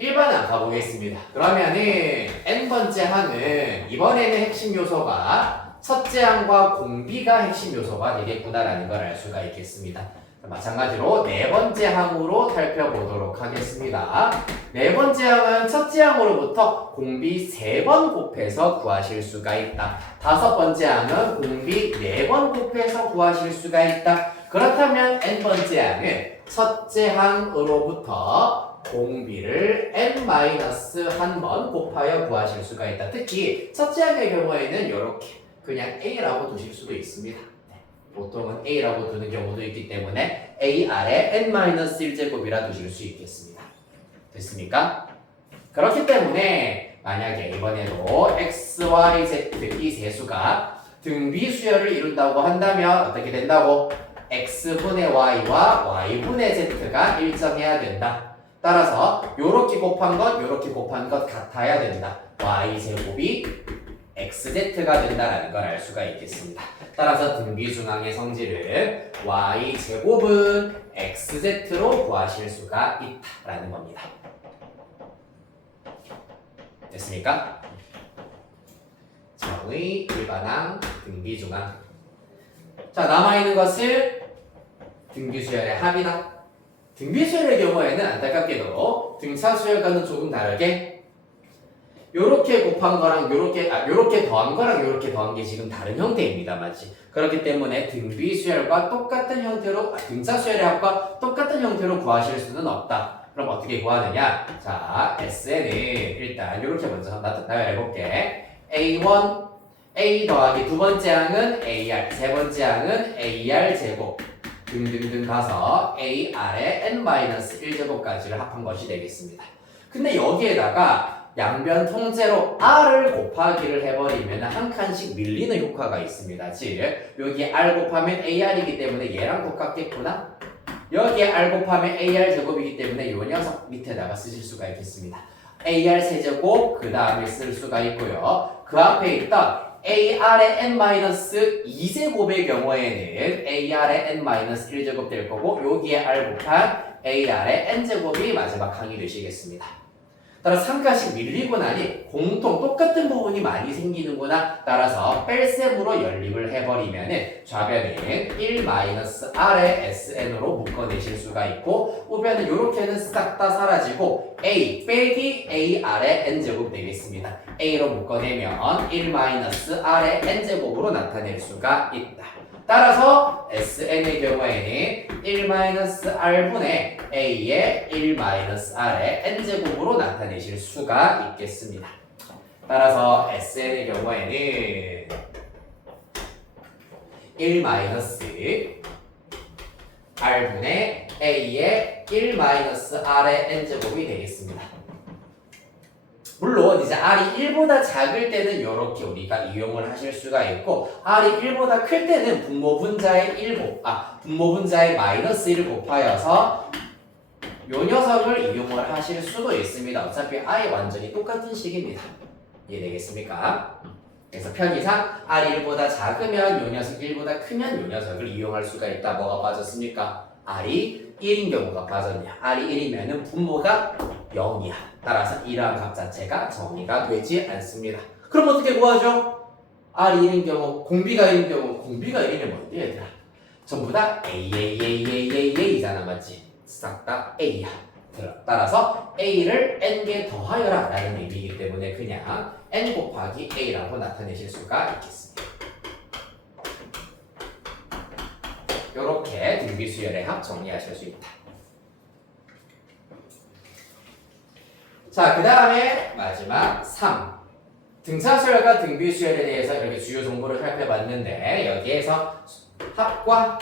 1번항 가보겠습니다. 그러면은 n번째 항은 이번에는 핵심 요소가 첫째 항과 공비가 핵심 요소가 되겠구나라는 걸 알 수가 있겠습니다. 마찬가지로 네 번째 항으로 살펴보도록 하겠습니다. 네 번째 항은 첫째 항으로부터 공비 3번 곱해서 구하실 수가 있다. 다섯 번째 항은 공비 4번 곱해서 구하실 수가 있다. 그렇다면 n번째 항은 첫째 항으로부터 공비를 n-1번 곱하여 구하실 수가 있다. 특히 첫째 항의 경우에는 이렇게 그냥 a라고 두실 수도 있습니다. 보통은 a라고 두는 경우도 있기 때문에 a 아래 n-1제곱이라 두실 수 있겠습니다. 됐습니까? 그렇기 때문에 만약에 이번에도 x, y, z 이 세수가 등비수열을 이룬다고 한다면 어떻게 된다고? x분의 y와 y분의 z가 일정해야 된다. 따라서 요렇게 곱한 것 같아야 된다. y제곱이 xz가 된다라는 걸 알 수가 있겠습니다. 따라서 등비중항의 성질은 y제곱은 xz로 구하실 수가 있다라는 겁니다. 됐습니까? 정의, 일반항, 등비중항. 자, 남아있는 것을 등비수열의 합이다. 등비수열의 경우에는 안타깝게도 등차수열과는 조금 다르게 요렇게 곱한 거랑 요렇게 더한 거랑 요렇게 더한 게 지금 다른 형태입니다. 맞지? 그렇기 때문에 등비수열과 똑같은 형태로 등차수열의 합과 똑같은 형태로 구하실 수는 없다. 그럼 어떻게 구하느냐? 자, SN은 일단 요렇게 먼저 나열해볼게. A1, A 더하기 두 번째 항은 AR, 세 번째 항은 AR 제곱 등등등 가서 AR의 n-1제곱까지를 합한 것이 되겠습니다. 근데 여기에다가 양변 통째로 R을 곱하기를 해버리면 한 칸씩 밀리는 효과가 있습니다. 즉 여기에 R 곱하면 AR이기 때문에 얘랑 똑같겠구나. 여기에 R 곱하면 AR 제곱이기 때문에 이 녀석 밑에다가 쓰실 수가 있겠습니다. AR 세제곱 그 다음에 쓸 수가 있고요. 그 앞에 있던 AR의 n-2제곱의 경우에는 AR의 n-1제곱 될 거고 여기에 R 곱한 AR의 n제곱이 마지막 항이 되시겠습니다. 따라서 3칸씩 밀리고 나니 공통 똑같은 부분이 많이 생기는구나. 따라서 뺄셈으로 연립을 해버리면은 좌변은 1-R의 SN으로 묶어내실 수가 있고 우변은 이렇게는 싹 다 사라지고 A 빼기 AR의 N제곱 되겠습니다. A로 묶어내면 1-R의 N제곱으로 나타낼 수가 있다. 따라서 SN의 경우에는 1-R분의 A의 1-R의 N제곱으로 나타내실 수가 있겠습니다. 따라서 SN의 경우에는 1 마이너스 R분의 A의 1 마이너스 R의 N제곱이 되겠습니다. 물론 이제 R이 1보다 작을 때는 이렇게 우리가 이용을 하실 수가 있고 R이 1보다 클 때는 분모분자의 마이너스 1을 곱하여서 요 녀석을 이용을 하실 수도 있습니다. 어차피 I 완전히 똑같은 식입니다. 이해되겠습니까? 그래서 편의상 R이 1보다 작으면 요 녀석 1보다 크면 요 녀석을 이용할 수가 있다. 뭐가 빠졌습니까? R이 1인 경우가 빠졌냐? R이 1이면 분모가 0이야. 따라서 이러한 값 자체가 정의가 되지 않습니다. 그럼 어떻게 구하죠? R이 1인 경우, 공비가 1인 경우, 공비가 1이면 뭔데 얘들아? 전부 다 A이잖아, 맞지? 싹 다 A야. 따라서 A를 N개 더하여라 라는 의미이기 때문에 그냥 N 곱하기 A라고 나타내실 수가 있겠습니다. 이렇게 등비수열의 합 정리하실 수 있다. 자, 그 다음에 마지막 3. 등차수열과 등비수열에 대해서 이렇게 주요 정보를 살펴봤는데 여기에서 합과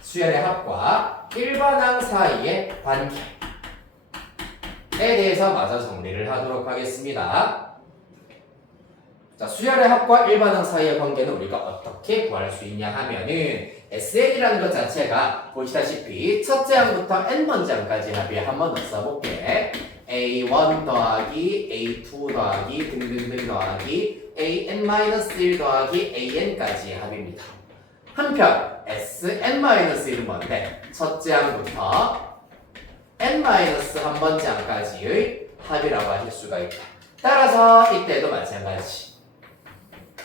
수열의 합과 일반항 사이의 관계에 대해서 마저 정리를 하도록 하겠습니다. 자, 수열의 합과 일반항 사이의 관계는 우리가 어떻게 구할 수 있냐 하면은 SN이라는 것 자체가 보시다시피 첫째 항부터 n번째 항까지 합이 한번 더 써볼게. A1 더하기 A2 더하기 등등등 더하기 AN-1 더하기 AN까지의 합입니다. 한편 SN-1은 뭔데? 첫째 항부터 N-1번째 항까지의 합이라고 하실 수가 있다. 따라서 이때도 마찬가지.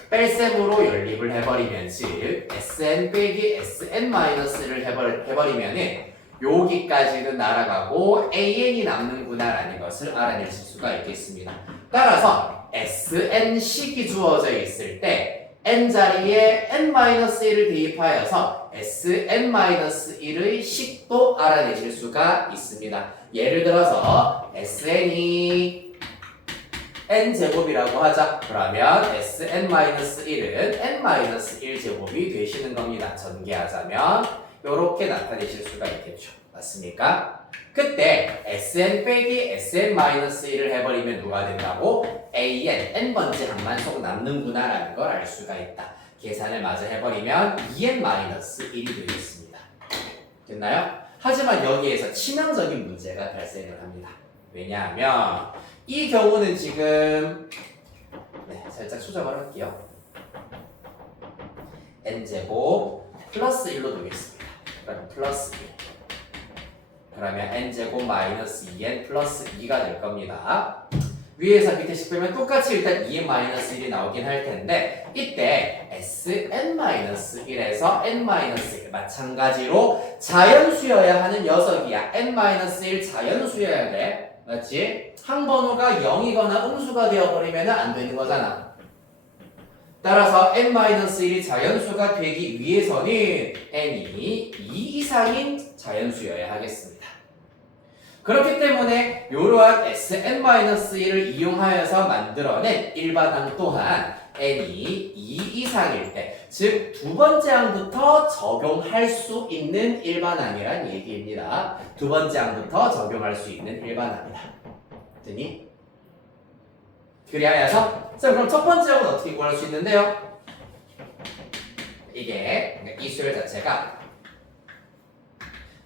뺄셈으로 연립을 해버리면 즉 SN 빼기 SN-를 해버리면은 여기까지는 날아가고 AN이 남는구나 라는 것을 알아내실 수가 있겠습니다. 따라서 SN식이 주어져 있을 때 N 자리에 N-1을 대입하여서 SN-1의 식도 알아내실 수가 있습니다. 예를 들어서 SN이 n제곱이라고 하자. 그러면 SN-1은 N-1제곱이 되시는 겁니다. 전개하자면 이렇게 나타내실 수가 있겠죠. 맞습니까? 그때 SN 빼기 SN-1을 해버리면 누가 된다고? AN, n번째 항만 속 남는구나 라는 걸 알 수가 있다. 계산을 마저 해버리면 2n-1이 되겠습니다. 됐나요? 하지만 여기에서 치명적인 문제가 발생을 합니다. 왜냐하면 이 경우는 지금 살짝 수정을 할게요. n제곱 플러스 1로 두겠습니다. 그러면 플러스 1. 그러면 n제곱 마이너스 2n 플러스 2가 될 겁니다. 위에서 밑에씩 빼면 똑같이 일단 2n-1이 나오긴 할 텐데 이때 SN-1에서 N-1 마찬가지로 자연수여야 하는 녀석이야. N-1 자연수여야 돼. 맞지? 항번호가 0이거나 음수가 되어버리면 안 되는 거잖아. 따라서 N-1이 자연수가 되기 위해서는 N이 2 이상인 자연수여야 하겠습니다. 그렇기 때문에 이러한 SN-1을 이용하여서 만들어낸 일반항 또한 N이 2 이상일 때, 즉 두 번째 항부터 적용할 수 있는 일반항이란 얘기입니다. 두 번째 항부터 적용할 수 있는 일반항이다. 됐니? 그리하여서 자, 그럼 첫 번째 항은 어떻게 구할 수 있는데요? 이게 이 수열 자체가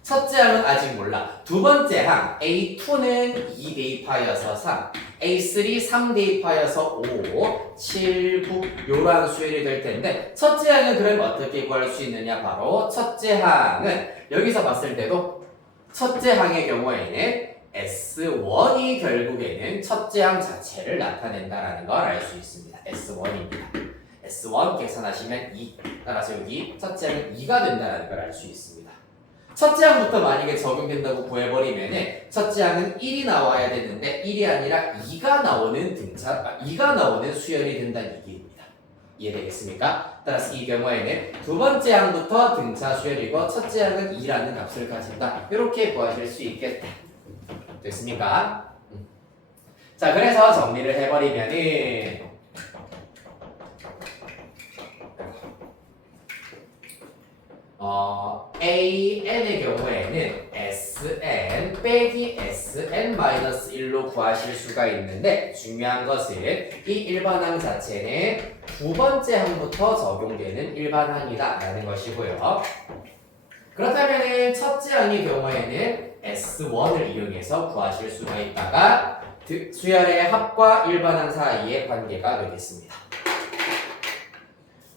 첫째 항은 아직 몰라. 두 번째 항 A2는 2 대입하여서 3, A3 3 대입하여서 5, 7, 9 요러한 수열이 될 텐데 첫째 항은 그럼 어떻게 구할 수 있느냐? 바로 첫째 항은 여기서 봤을 때도 첫째 항의 경우에는 S1이 결국에는 첫째 항 자체를 나타낸다라는 걸 알 수 있습니다. S1입니다. S1 계산하시면 2. 따라서 여기 첫째 항은 2가 된다는 걸 알 수 있습니다. 첫째 항부터 만약에 적용된다고 구해버리면 첫째 항은 1이 나와야 되는데 1이 아니라 2가 나오는 수열이 된다는 얘기입니다. 이해되겠습니까? 따라서 이 경우에는 두 번째 항부터 등차 수열이고 첫째 항은 2라는 값을 가진다. 이렇게 구하실 수 있겠다. 됐습니까? 자, 그래서 정리를 해버리면은 AN의 경우에는 SN 빼기 SN-1로 구하실 수가 있는데 중요한 것은 이 일반항 자체는 두 번째 항부터 적용되는 일반항이다 라는 것이고요. 그렇다면 첫째 항의 경우에는 S1을 이용해서 구하실 수가 있다가 수열의 합과 일반항 사이의 관계가 되겠습니다.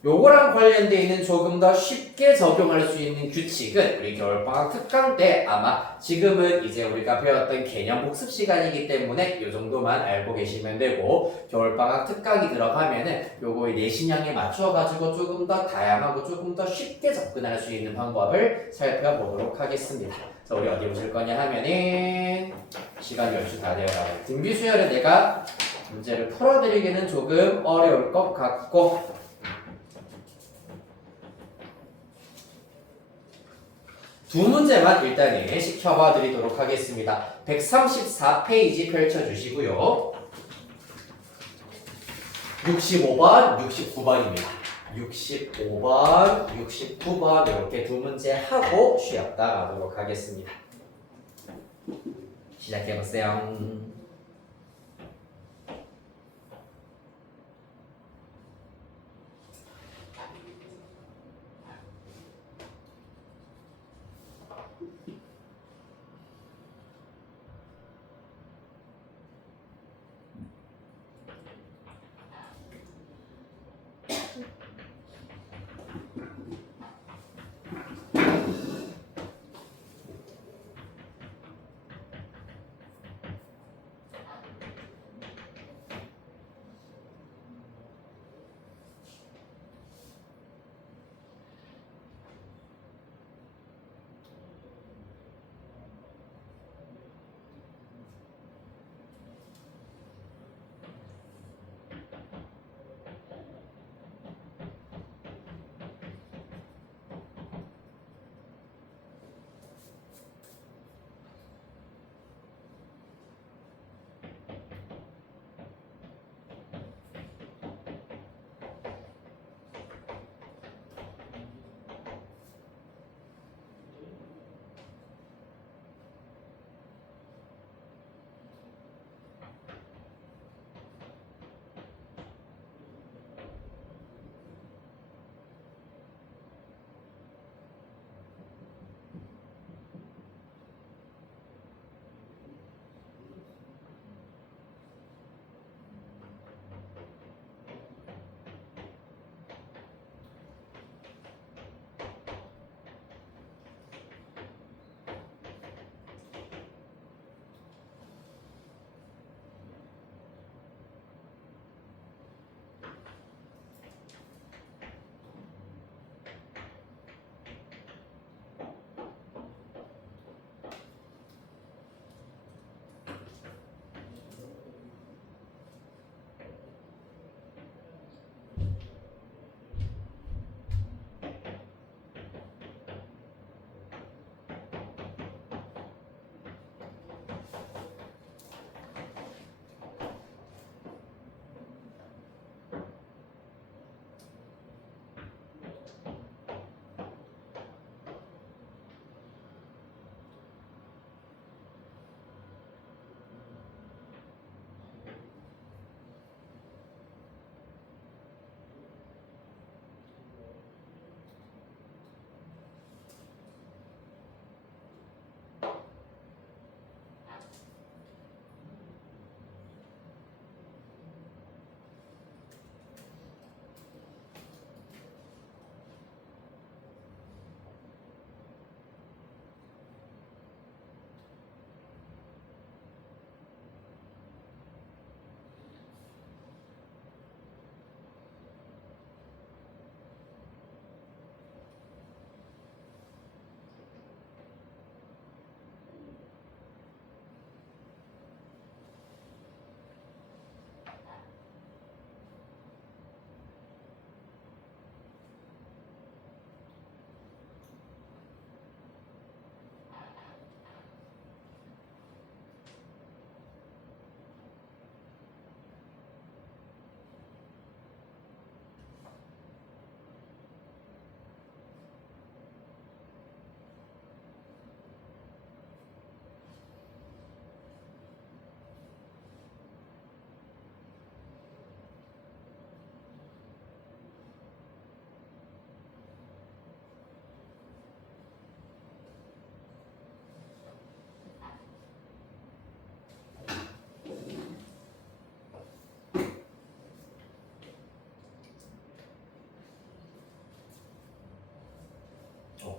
요거랑 관련되어 있는 조금 더 쉽게 적용할 수 있는 규칙은 우리 겨울방학 특강 때 아마 지금은 이제 우리가 배웠던 개념 복습 시간이기 때문에 요 정도만 알고 계시면 되고 겨울방학 특강이 들어가면은 요거 내신형에 맞춰가지고 조금 더 다양하고 조금 더 쉽게 접근할 수 있는 방법을 살펴보도록 하겠습니다. 자, 우리 어디 보실 거냐 하면은 시간이 얼추 다 되어가고 등비수열에 내가 문제를 풀어드리기는 조금 어려울 것 같고 두 문제만 일단은 시켜봐 드리도록 하겠습니다. 134페이지 펼쳐주시고요. 65번, 69번입니다. 65번, 69번 이렇게 두 문제 하고 쉬었다 가도록 하겠습니다. 시작해보세요.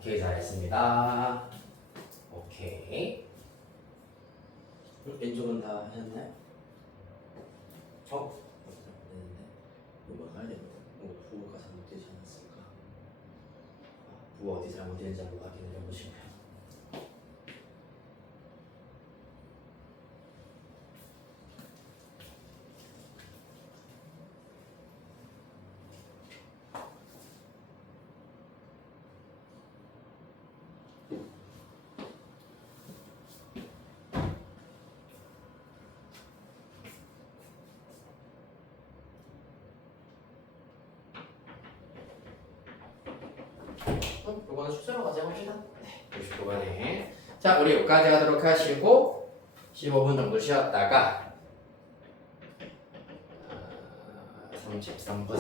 오케이, 잘했습니다. 오케이. 왼쪽은 다 하셨나요? 되는데 이거 가야 되거든. 부호가 잘못되지 않았을까? 부호 어디 잘못되는지 한번 확인을 해보시고요. 요거는 숙제로 가져봅시다. 네, 59번에. 자, 우리 여기까지 하도록 하시고 15분 정도 쉬었다가 33분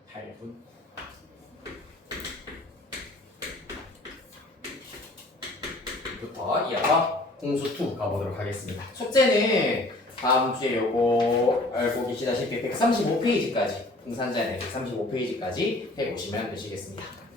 38분 부터 이어서 공수 2 가보도록 하겠습니다. 숙제는 다음 주에 요거 알고 계시다시피 135페이지까지 등산자의 135페이지까지 해보시면 되시겠습니다.